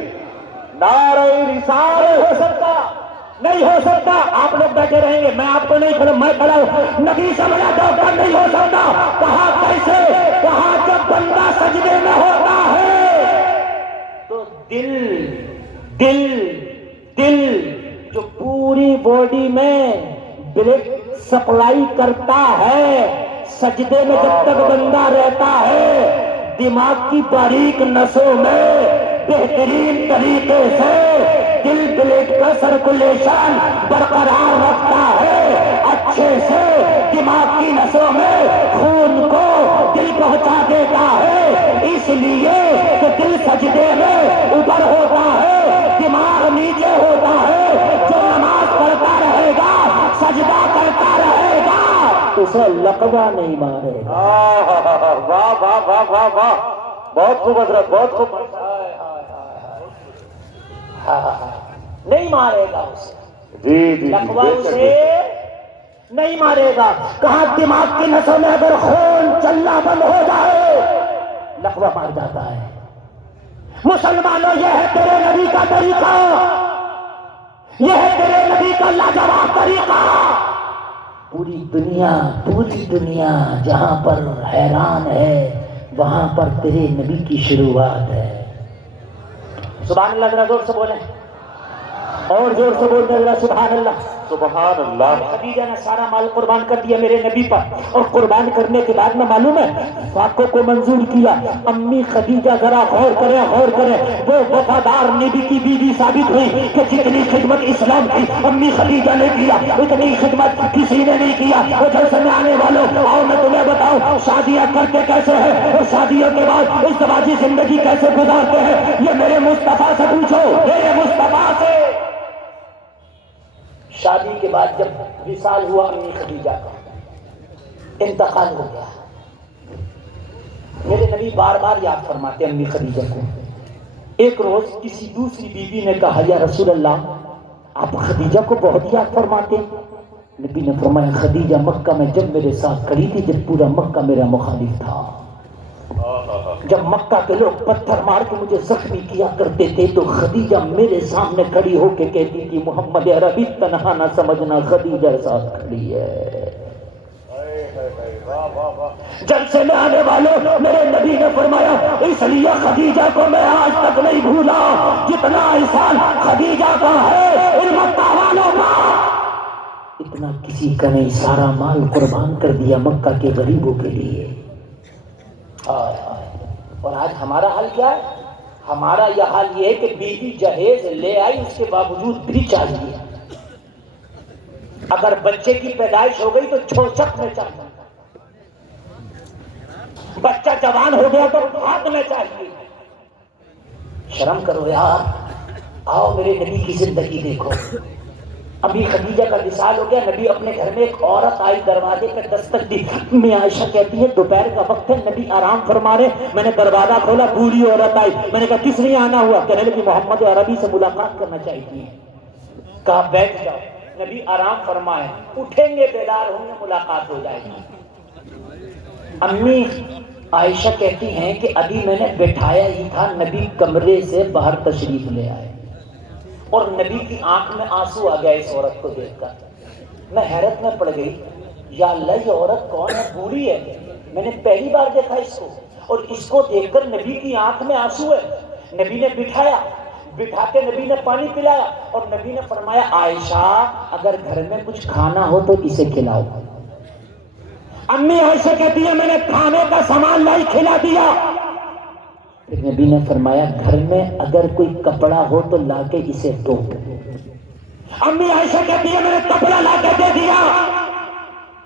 نعرہ رسالت. ہو سکتا نہیں ہو سکتا آپ لوگ بیٹھے رہیں گے میں آپ کو نہیں کھڑا میں کھڑا ہوں نبی سے بڑا ڈاکٹر نہیں ہو سکتا کہا کیسے کہا جب بندہ سجدے میں ہوتا ہے تو دل دل دل جو پوری باڈی میں بلڈ سپلائی کرتا ہے سجدے میں جب تک بندہ رہتا ہے دماغ کی باریک نسوں میں بہترین طریقے سے دل بلڈ کا سرکولیشن برقرار رکھتا ہے اچھے سے دماغ کی نسوں میں خون کو دل پہنچا دیتا ہے اس لیے کہ دل سجدے میں اوپر ہوتا ہے دماغ نیچے ہوتا ہے جو نماز پڑھتا رہے گا سجدہ کرتا رہے گا اسے لقبہ نہیں مارے گا. واہ واہ واہ واہ واہ. بہت خوب حضرت بہت خوب. نہیں مارے گا اسے جی جی لقبہ اسے نہیں مارے گا. کہاں دماغ کی نسوں میں اگر خون چلنا بند ہو جائے لقبہ مار جاتا ہے. مسلمانوں یہ ہے تیرے نبی کا طریقہ یہ ہے تیرے نبی کا لاجواب طریقہ. پوری دنیا جہاں پر حیران ہے وہاں پر تیرے نبی کی شروعات ہے. سبحان اللہ ذرا زور سے بولیں اور زور سے بولتے ذرا سبحان اللہ. سبحان اللہ. خدیجہ نے سارا مال قربان کر دیا میرے نبی پر اور قربان کرنے کے بعد میں معلوم ہے واقعوں کو منظور کیا. امی خدیجہ ذرا غور کریں وہ وفادار نبی کی بیوی ثابت ہوئی کہ جتنی خدمت اسلام کی امی خدیجہ نے کیا اتنی خدمت کسی نے نہیں کیا. وہ جلسے میں آنے والوں آؤ میں تمہیں بتاؤں شادیاں کرتے کیسے ہیں اور شادیوں کے بعد ازدواجی زندگی کیسے گزارتے ہیں یہ میرے مصطفیٰ سے پوچھو میرے مصطفیٰ سے. شادی کے بعد جب وصال ہوا امی خدیجہ کا انتقال ہو گیا میرے نبی بار بار یاد فرماتے امی خدیجہ کو. ایک روز کسی دوسری بیوی نے کہا یا رسول اللہ آپ خدیجہ کو بہت یاد فرماتے. نبی نے فرمایا خدیجہ مکہ میں جب میرے ساتھ کھڑی تھی جب پورا مکہ میرا مخالف تھا جب مکہ کے لوگ پتھر مار کے مجھے زخمی کیا کرتے تھے تو خدیجہ میرے سامنے کھڑی ہو کے کہتی تھی محمد عربی تنہا نہ سمجھنا خدیجہ ساتھ کھڑی ہے. جلسے میں آنے والوں میرے نبی نے فرمایا اس لیے خدیجہ کو میں آج تک نہیں بھولا جتنا احسان خدیجہ کا ہے ان مکہ والوں کا اتنا کسی کا نہیں. سارا مال قربان کر دیا مکہ کے غریبوں کے لیے. اور آج ہمارا حال کیا ہے ہمارا یہ حال یہ ہے کہ بیوی جہیز لے آئی اس کے باوجود بھی چاہیے. اگر بچے کی پیدائش ہو گئی تو چھوچک میں چاہیے بچہ جوان ہو گیا تو ہاتھ میں چاہیے. شرم کرو یار آؤ میرے نبی کی زندگی دیکھو. ابھی خدیجہ کا وصال ہو گیا نبی اپنے گھر میں ایک عورت آئی دروازے پہ دستک دی. میں عائشہ کہتی ہے دوپہر کا وقت ہے نبی آرام فرما رہے میں نے دروازہ کھولا بوڑھی عورت آئی. میں نے کہا کس لیے آنا ہوا کہنے لگی محمد عربی سے ملاقات کرنا چاہیے. کہا بیٹھ جاؤ. نبی آرام فرمائے اٹھیں گے بیدار ہوں گے ملاقات ہو جائے گی. امی عائشہ کہتی ہیں کہ ابھی میں نے بٹھایا ہی تھا نبی کمرے سے باہر تشریف لے آئے اور نبی کی آنکھ میں آنسو آ گیا اس عورت کو دیکھ کر. میں حیرت میں پڑ گئی یا اللہ یہ عورت کون ہے بوڑھی ہے میں نے پہلی بار دیکھا اس کو اور اس کو دیکھ کر نبی کی آنکھ میں آنسو ہے. نبی نے بٹھایا بٹھا کے نبی نے پانی پلایا اور نبی نے فرمایا عائشہ اگر گھر میں کچھ کھانا ہو تو اسے کھلاؤ. امی عائشہ کہتی ہے میں نے کھانے کا سامان لائی کھلا دیا. پھر نبی نے فرمایا گھر میں اگر کوئی کپڑا ہو تو لا کے اسے دو. امی عائشہ کہتی ہے میں نے کپڑا لا کے دے دیا.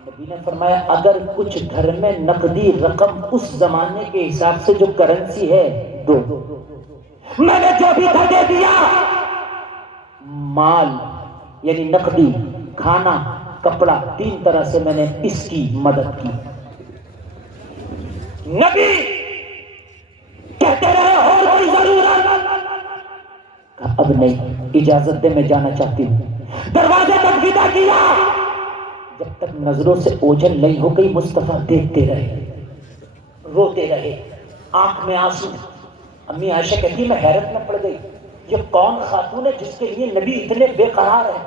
نبی نے فرمایا اگر کچھ گھر میں نقدی رقم اس زمانے کے حساب سے جو کرنسی ہے دو. میں نے جو بھی تھا دے دیا. مال یعنی نقدی کھانا کپڑا تین طرح سے میں نے اس کی مدد کی. نبی کہتے کہتے رہے اور کوئی ضرورت؟ اب نہیں، اجازت دے میں جانا چاہتی ہوں۔ دروازے تک ودا کیا، جب تک نظروں سے اوجھل نہیں ہو گئی مصطفیٰ دیکھتے رہے، روتے رہے، آنکھ میں آنسو۔ امی عائشہ کہتی میں حیرت میں پڑ گئی، یہ کون خاتون ہے جس کے لیے نبی اتنے بے قرار ہے؟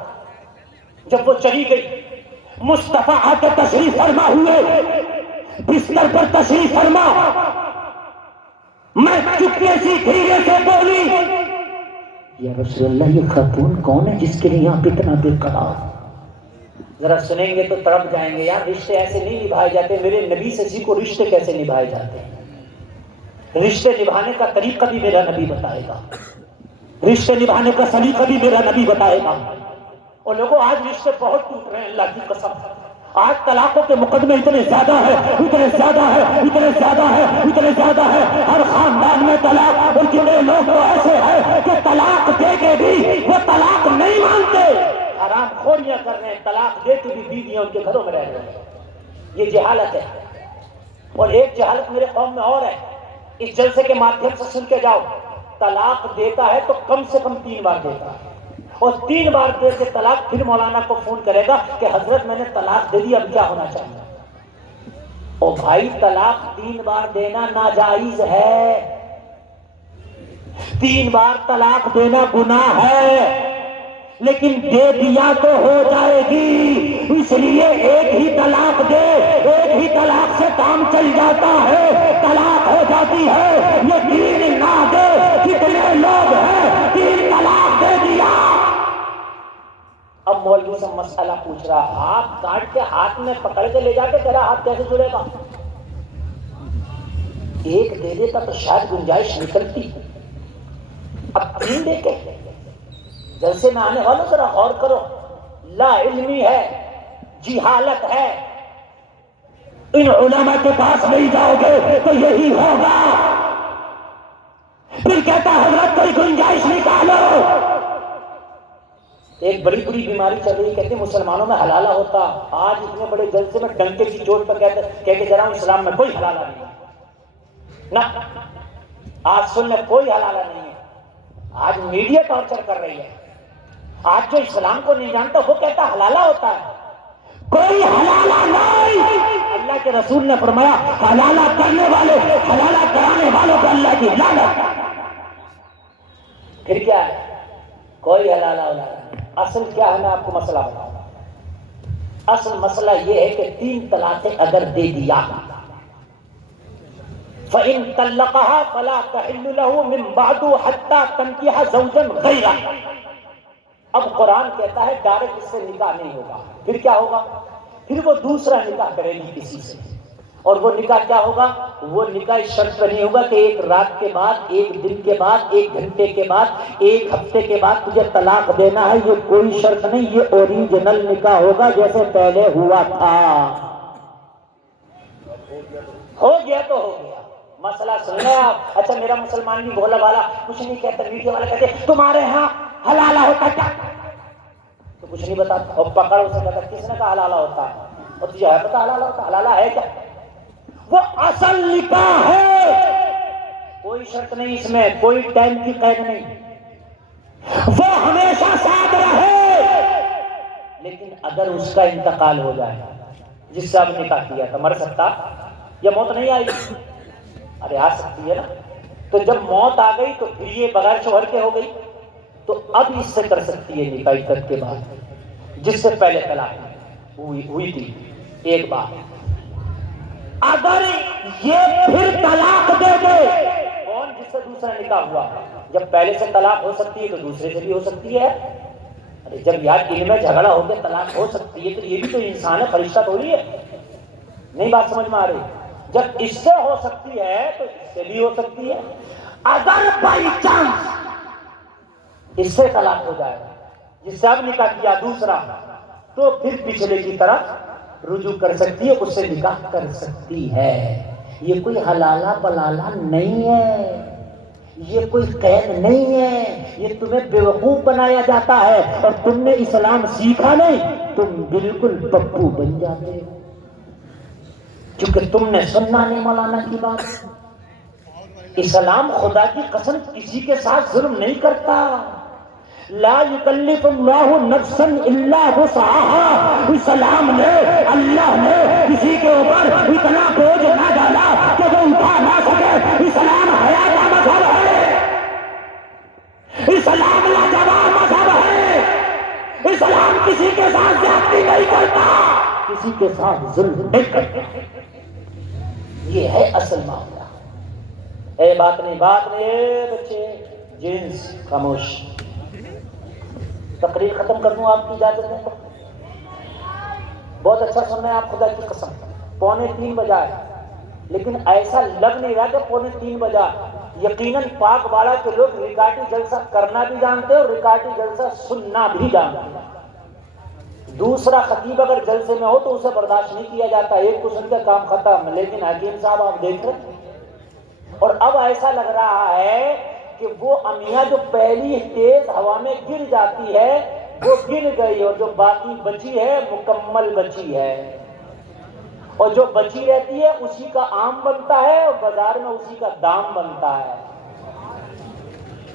جب وہ چلی گئی، مصطفیٰ آ کے تشریف فرما ہوئے، بستر پر تشریف فرما، میں چپکے سی دھیرے سے بولی یا رسول اللہ یہ خاتون کون ہے جس کے لیے آپ اتنا بے قرار؟ ذرا سنیں گے تو تڑپ جائیں گے، یار رشتے ایسے نہیں نبھائے جاتے، میرے نبی سے جی کو رشتے کیسے نبھائے جاتے ہیں؟ رشتے نبھانے کا طریقہ بھی میرا نبی بتائے گا، رشتے نبھانے کا سلیقہ بھی میرا نبی بتائے گا۔ اور لوگوں آج رشتے بہت ٹوٹ رہے ہیں، اللہ کی قسم، آج طلاقوں کے مقدمے اتنے زیادہ ہے، اتنے زیادہ ہے، اتنے زیادہ ہے، اتنے زیادہ ہے، ہر خاندان میں طلاق، اور کتنے لوگ تو ایسے ہیں کہ طلاق دے کے بھی وہ طلاق نہیں مانتے، حرام خوریاں کر رہے ہیں، طلاق دے کے بھی بیویاں ان کے گھروں میں رہ رہے ہیں۔ یہ جہالت ہے۔ اور ایک جہالت میرے قوم میں اور ہے، اس جلسے کے مادھیم سے سن کے جاؤ، طلاق دیتا ہے تو کم سے کم 3 بار دیتا ہے، اور 3 بار دے کے طلاق پھر مولانا کو فون کرے گا کہ حضرت میں نے طلاق دے دی، اب کیا ہونا چاہیے؟ او بھائی طلاق 3 بار دینا ناجائز ہے، 3 بار طلاق دینا گناہ ہے، لیکن دے دیا تو ہو جائے گی، اس لیے ایک ہی طلاق دے، ایک ہی طلاق سے کام چل جاتا ہے، طلاق ہو جاتی ہے، یہ 3 نہ دے، کتنے لوگ ہیں 3 طلاق دے دیا۔ اب مولوی سے مسئلہ پوچھ رہا، ہاتھ کاٹ کے ہاتھ میں پکڑ کے لے جاتے، تیرا ہاتھ کیسے جڑے گا؟ ایک دے دیتا تو شاید گنجائش نکلتی، اب 3 دے کے جلسے میں آنے والوں ذرا غور کرو، لا علمی ہے، جہالت ہے، ان علماء کے پاس نہیں جاؤ گے تو یہی ہوگا۔ پھر کہتا حضرت کوئی گنجائش نکالو، ایک بڑی بری بیماری چل رہی، کہتے مسلمانوں میں حلالہ ہوتا، آج اتنے بڑے جلسے میں ڈنکے کی چوٹ پر کہتے جا رہا ہوں اسلام میں کوئی حلالہ نہیں ہے، نہ آج سن لیں کوئی حلالہ نہیں ہے، آج میڈیا ٹارچر کر رہی ہے، آج جو اسلام کو نہیں جانتا وہ کہتا حلالہ ہوتا ہے، کوئی حلالہ نہیں۔ اللہ کے رسول نے فرمایا حلالہ کرنے والے، حلالہ کرانے والوں کو اللہ کی لعنت۔ پھر کیا ہے؟ کوئی حلالہ نہیں۔ اصل کیا ہے میں آپ کو مسئلہ بتاؤں گا، اصل مسئلہ یہ ہے کہ 3 طلاقیں اگر دے دیا، فَإِن طَلَّقَهَا فَلَا تَحِلُّ لَهُ مِن بَعْدُ حَتَّى تَنكِحَ زَوْجًا غَيْرَهُ۔ اب قرآن کہتا ہے ڈائریکٹ اس سے نکاح نہیں ہوگا، پھر کیا ہوگا؟ پھر وہ دوسرا نکاح کرے گی کسی سے، اور وہ نکاح کیا ہوگا؟ وہ نکاح اس شرط پر نہیں ہوگا کہ 1 رات کے بعد، 1 دن کے بعد، 1 گھنٹے کے بعد، 1 ہفتے کے بعد تجھے طلاق دینا ہے، یہ کوئی شرط نہیں، یہ اوریجنل نکاح ہوگا جیسے پہلے ہوا تھا، ہو گیا تو ہو گیا۔ مسئلہ سن لیں آپ۔ اچھا میرا مسلمان بھی بھولا والا کچھ نہیں کہتا، میڈیا والا کہتے تمہارے ہاں حلالہ ہوتا کیا؟ تو کچھ نہیں بتاتا، اور پکڑ اسے کہتا کس نے کہا حلالہ ہوتا ہے؟ اور تجھے ہے پتا حلالہ ہوتا؟ حلالہ ہے کیا؟ وہ اصل نکاح ہے، کوئی شرط نہیں اس میں، کوئی ٹائم کی قید نہیں، وہ ہمیشہ ساتھ رہے، لیکن اگر اس کا انتقال ہو جائے، جس سے اب نکاح کیا تھا، مر سکتا یا موت نہیں آئی؟ ارے آ سکتی ہے نا، تو جب موت آ گئی تو پھر یہ بغیر شوہر کے ہو گئی، تو اب اس سے کر سکتی ہے نکاح عدت کے بعد، جس سے پہلے طلاق ہوئی تھی 1 بار۔ اگر یہ پھر طلاق دے دے، کون؟ جس سے دوسرا نکاح ہوا، جب پہلے سے طلاق ہو سکتی ہے تو دوسرے سے بھی ہو سکتی ہے۔ ارے جب یار دل میں جھگڑا ہو کے طلاق ہو سکتی ہے تو یہ بھی تو انسان ہے، فرشتہ تھوڑی ہے، نہیں بات سمجھ میں آ رہی؟ جب اس سے ہو سکتی ہے تو اس سے بھی ہو سکتی ہے۔ اگر بائی چانس اس سے طلاق ہو جائے، جس سے اب نکاح کیا دوسرا، تو پھر پچھلے کی طرف رجوع کر سکتی ہے، اس سے نکاح کر سکتی ہے۔ یہ کوئی حلالہ بلالہ نہیں ہے، یہ کوئی قید نہیں ہے، یہ تمہیں بیوقوف بنایا جاتا ہے، اور تم نے اسلام سیکھا نہیں، تم بالکل پپو بن جاتے ہو، کیونکہ تم نے سننا نہیں مولانا کی بات۔ اسلام خدا کی قسم کسی کے ساتھ ظلم نہیں کرتا. لا یکلف اللہ نفسا الا وسعها. اسلام نے اللہ نے کسی کے اوپر اتنا بوجھ نہ ڈالا کہ وہ اٹھا نہ سکے. اسلام حیا کا مذہب ہے. اسلام لاجواب مذہب ہے. اسلام کسی کے ساتھ زیادتی نہیں کرتا, کسی کے ساتھ ظلم نہیں کرتا. یہ ہے اصل معاملہ. اے بات نہیں اے بچے جنس خاموش. تقریر ختم کر دوں آپ کی اجازت ہے؟ بہت اچھا سننا ہے آپ, خدا کی قسم 2:45 بجا ہے, لیکن ایسا لگ نہیں رہا کہ 2:45 بجا. یقیناً پاک باڑہ کے لوگ ریکارڈی جلسہ کرنا بھی جانتے اور ریکارڈی جلسہ سننا بھی جانتے ہیں. دوسرا خطیب اگر جلسے میں ہو تو اسے برداشت نہیں کیا جاتا, ایک کو سن کے کام ختم. لیکن حکیم صاحب آپ دیکھ رہے ہیں, اور اب ایسا لگ رہا ہے کہ وہ امیہ جو پہلی تیز ہوا میں گر جاتی ہے وہ گر گئی, اور جو باقی بچی ہے مکمل بچی ہے, اور جو بچی رہتی ہے اسی کا عام بنتا ہے اور بازار میں اسی کا دام بنتا ہے.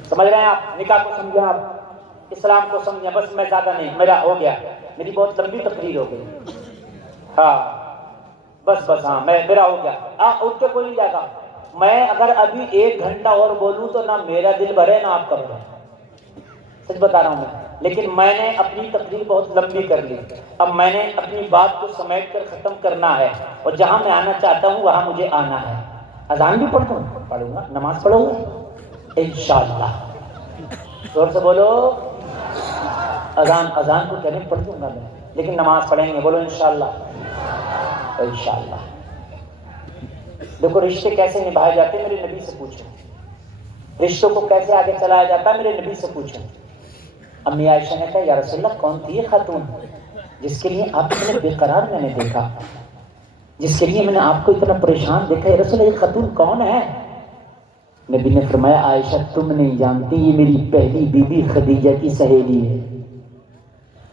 سمجھ رہے ہیں آپ؟ نکاح کو سمجھیں, آپ اسلام کو سمجھیں. بس میں زیادہ نہیں, میرا ہو گیا, میری بہت لمبی تقریر ہو گئی. ہاں بس ہاں میرا ہو گیا. اٹھ کے کوئی نہیں جائے گا. میں اگر ابھی 1 گھنٹہ اور بولوں تو نہ میرا دل بھرے نہ آپ کا بھرے, سچ بتا رہا ہوں میں. لیکن میں نے اپنی تقریر بہت لمبی کر لی. اب میں نے اپنی بات کو سمیٹ کر ختم کرنا ہے, اور جہاں میں آنا چاہتا ہوں وہاں مجھے آنا ہے. اذان بھی پڑھوں گا, نماز پڑھوں گا انشاءاللہ. زور سے بولو. اذان کو کہنے پڑھ دوں گا میں, لیکن نماز پڑھیں گے. بولو انشاءاللہ. انشاءاللہ. دیکھو رشتے کیسے نبھائے جاتے ہیں, میرے نبی سے پوچھو. رشتوں کو کیسے آگے چلایا جاتا ہے, میرے نبی سے پوچھو. امی عائشہ نے کہا یا رسول اللہ کون تھی یہ خاتون جس کے لیے آپ اتنے بے قرار میں نے دیکھا, جس کے لیے میں نے آپ کو اتنا پریشان دیکھا, یا رسول اللہ یہ خاتون کون ہے؟ نبی نے فرمایا عائشہ تم نہیں جانتی, یہ میری پہلی بیوی خدیجہ کی سہیلی ہے.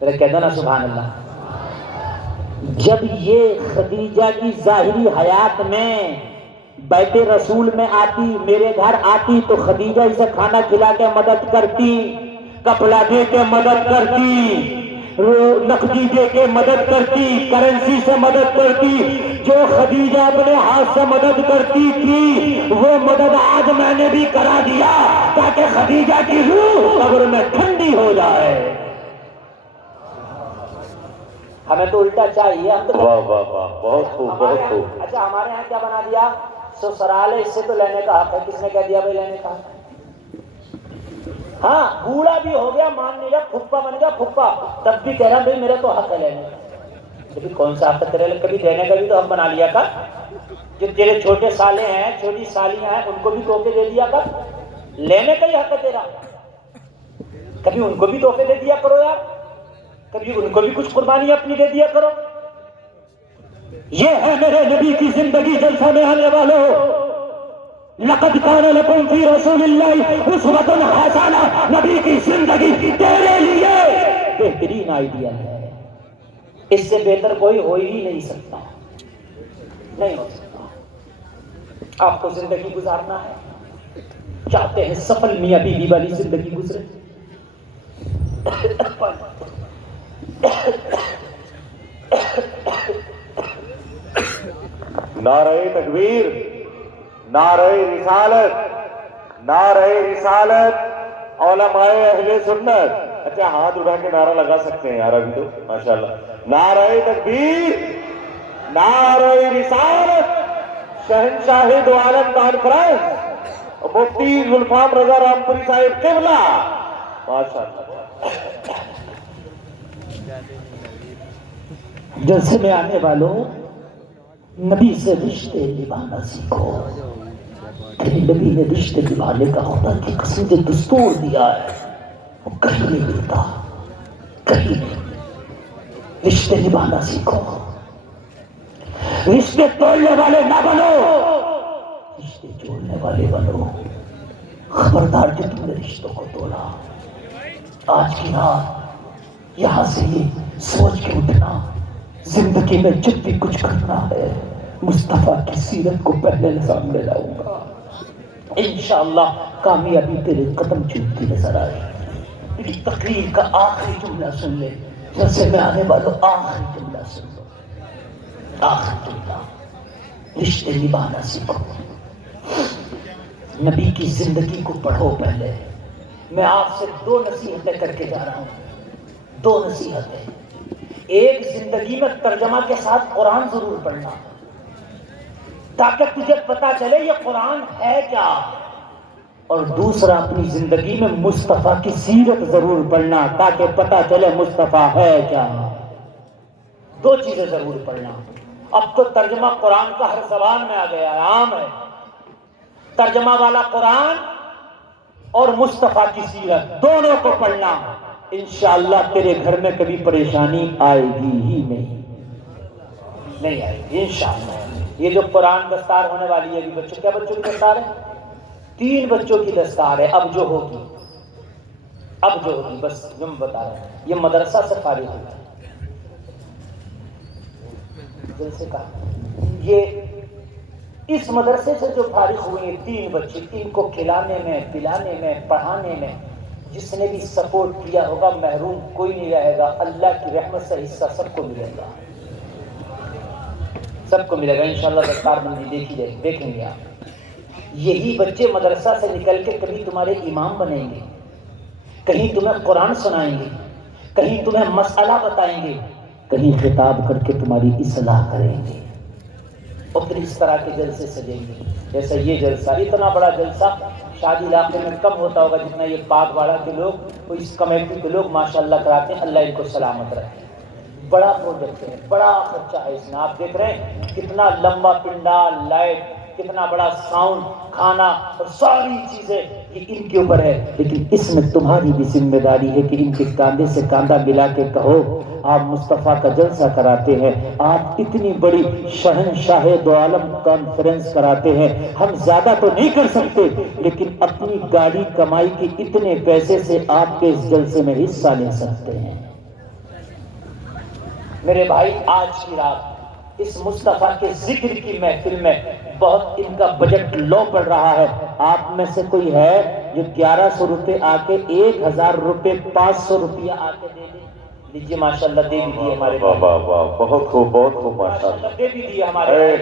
ذرا کہہ دو نا سبحان اللہ. جب یہ خدیجہ کی ظاہری حیات میں بیت رسول میں آتی, میرے گھر آتی, تو خدیجہ اسے کھانا کھلا کے مدد کرتی, کپڑا دے کے مدد کرتی, نقدی دے کے مدد کرتی, کرنسی سے مدد کرتی. جو خدیجہ اپنے ہاتھ سے مدد کرتی تھی وہ مدد آج میں نے بھی کرا دیا تاکہ خدیجہ کی روح قبر میں ٹھنڈی ہو جائے. ہمیں تو الٹا چاہیے. ہم تو واہ واہ واہ, بہت خوب بہت خوب. اچھا ہمارے یہاں کیا بنا دیا, سسرال ہے اس سے تو لینے کا حق ہے. کس نے کہہ دیا بھائی لینے کا؟ ہاں بوڑھا بھی ہو گیا مان لیا, پھپھا بن گیا پھپھا, تب بھی کہہ رہا بھائی میرا تو حق ہے لینے کا. لیکن کون سا حق ہے تیرے, کبھی دینے کا بھی تو حق بنا لیا کر. جو تیرے چھوٹے سالے ہیں چھوٹی سالیاں ہیں ان کو بھی تحفے دے دیا کر, لینے کا ہی حق ہے تیرا. کبھی ان کو بھی تحفے دے دیا کرو یار, کبھی ان کو بھی کچھ قربانی اپنی دے دیا کرو. یہ ہے میرے نبی کی زندگی. جلسہ میں آنے والوں, لقد کان لکم فی رسول اللہ اسوۃ حسنہ. نبی کی زندگی تیرے لیے بہترین آئیڈیا ہے. اس سے بہتر کوئی ہو ہی نہیں سکتا, نہیں ہو سکتا. آپ کو زندگی گزارنا ہے, چاہتے ہیں سفل میاں بیوی والی زندگی گزرے. نعرہ تکبیر, نعرہ رسالت, نعرہ رسالت. علماء اہل سنت اچھا ہاتھ اٹھا کے نعرہ لگا سکتے ہیں یار ابھی تو ماشاءاللہ. نعرہ تکبیر, نعرہ رسالت. شہنشاہ دو عالم کانفرنس مفتی ذوالفقار رضا رامپوری صاحب قبلہ ماشاءاللہ. جلسے میں آنے والوں, نبی سے رشتے نبھانا سیکھو. نبی نے رشتے نبھانے کا خدا کی قسم جو دستور دیا ہے وہ کہیں نہیں ملتا, کہیں نہیں. رشتے نبھانا سیکھو, رشتے توڑنے والے نہ بنو, رشتے جوڑنے والے بنو. خبردار جو تم نے رشتوں کو توڑا, آج کی رات یہاں سے یہ سوچ کے اٹھنا, زندگی میں جب بھی کچھ کرنا ہے مصطفیٰ کی سیرت کو پہلے سامنے لاؤں گا. انشاءاللہ کامیابی تیرے قدم چومتی نظر آئے. میری تقریر کا آخری جملہ سن لے، جیسے میں آنے والوں آخری جملہ سن لو. آخری جملہ، رشتے نبھانا سیکھو، نبی کی زندگی کو پڑھو. پہلے میں آپ سے 2 نصیحتیں کر کے جا رہا ہوں، 2 نصیحتیں. ایک، زندگی میں ترجمہ کے ساتھ قرآن ضرور پڑھنا تاکہ تجھے پتا چلے یہ قرآن ہے کیا. اور دوسرا، اپنی زندگی میں مصطفیٰ کی سیرت ضرور پڑھنا تاکہ پتا چلے مصطفیٰ ہے کیا. 2 چیزیں ضرور پڑھنا. اب تو ترجمہ قرآن کا ہر زبان میں آ گیا ہے، عام ہے. ترجمہ والا قرآن اور مصطفیٰ کی سیرت دونوں کو پڑھنا. انشاءاللہ تیرے گھر میں کبھی پریشانی آئے گی ہی نہیں آئے گی انشاءاللہ. یہ جو قرآن دستار ہونے والی ہے ابھی بچوں، کیا بچوں کی دستار ہے؟ 3 بچوں کی دستار ہے. اب جو ہوگی بس جو میں بتا رہا ہوں، یہ مدرسہ سے فارغ ہوگا. جیسے کہا، یہ اس مدرسے سے جو فارغ ہوئے ہیں 3 بچے، ان کو کھلانے میں، پلانے میں، پڑھانے میں جس نے بھی سپورٹ کیا ہوگا محروم کوئی نہیں رہے گا. اللہ کی رحمت سے حصہ سب کو ملے گا، سب کو ملے گا انشاءاللہ. دستار بندی دیکھیں گے آپ. یہی بچے مدرسہ سے نکل کے کبھی تمہارے امام بنیں گے، کہیں تمہیں قرآن سنائیں گے، کہیں تمہیں مسئلہ بتائیں گے، کہیں خطاب کر کے تمہاری اصلاح کریں گے. اور پھر اس طرح کے جلسے سجیں گے. جیسے یہ جلسہ، اتنا بڑا جلسہ شادی علاقے میں کم ہوتا ہوگا جتنا یہ پاک واڑہ کے لوگ، اس کمیٹی کے لوگ ماشاءاللہ کراتے ہیں. اللہ ان کو سلامت رکھے. بڑا پروجیکٹ ہے، بڑا خرچہ ہے اس میں. آپ دیکھ رہے ہیں کتنا لمبا پنڈال، لائٹ، کتنا بڑا ساؤنڈ، کھانا اور ساری چیزیں یہ ان کے اوپر ہے. لیکن اس میں تمہاری بھی ذمہ داری ہے کہ ان کے کاندھے سے کاندھا ملا کے کہو آپ مصطفیٰ کا جلسہ کراتے ہیں، آپ اتنی بڑی شہنشاہ دو عالم کانفرنس کراتے ہیں. ہم زیادہ تو نہیں کر سکتے لیکن اپنی گاڑی کمائی کے اتنے پیسے سے آپ کے اس جلسے میں حصہ لے سکتے ہیں. میرے بھائی، آج کی رات اس مصطفیٰ کے ذکر کی محفل میں بہت ان کا بجٹ لو پڑ رہا ہے. آپ میں سے کوئی ہے جو 1100 روپے آ کے 1000 روپے 500 روپیہ آ کے دے دے؟ لیجیے ماشاءاللہ دے بھی دیے ہمارے واہ واہ واہ، بہت خوب بہت خوب ماشاءاللہ. دے بھی دیے ہمارے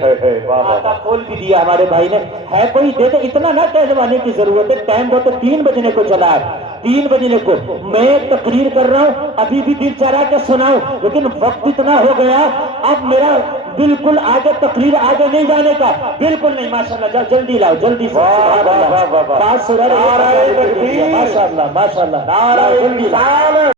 آقا کھول بھی دیا ہمارے بھائی نے. ہے کوئی دے دے، اتنا نہ کہلوانے کی ضرورت ہے. ٹائم بہت 3 بجنے کو چلا ہے، 3 بجنے کو. میں تقریر کر رہا ہوں، ابھی بھی دل چاہ رہا کہ سناؤ، لیکن وقت اتنا ہو گیا اب میرا بالکل آگے تقریر آگے نہیں جانے کا، بالکل نہیں. ماشاءاللہ جلدی لاؤ، جلدی سے. واہ واہ واہ واہ، ماشاءاللہ ماشاءاللہ. نعرہ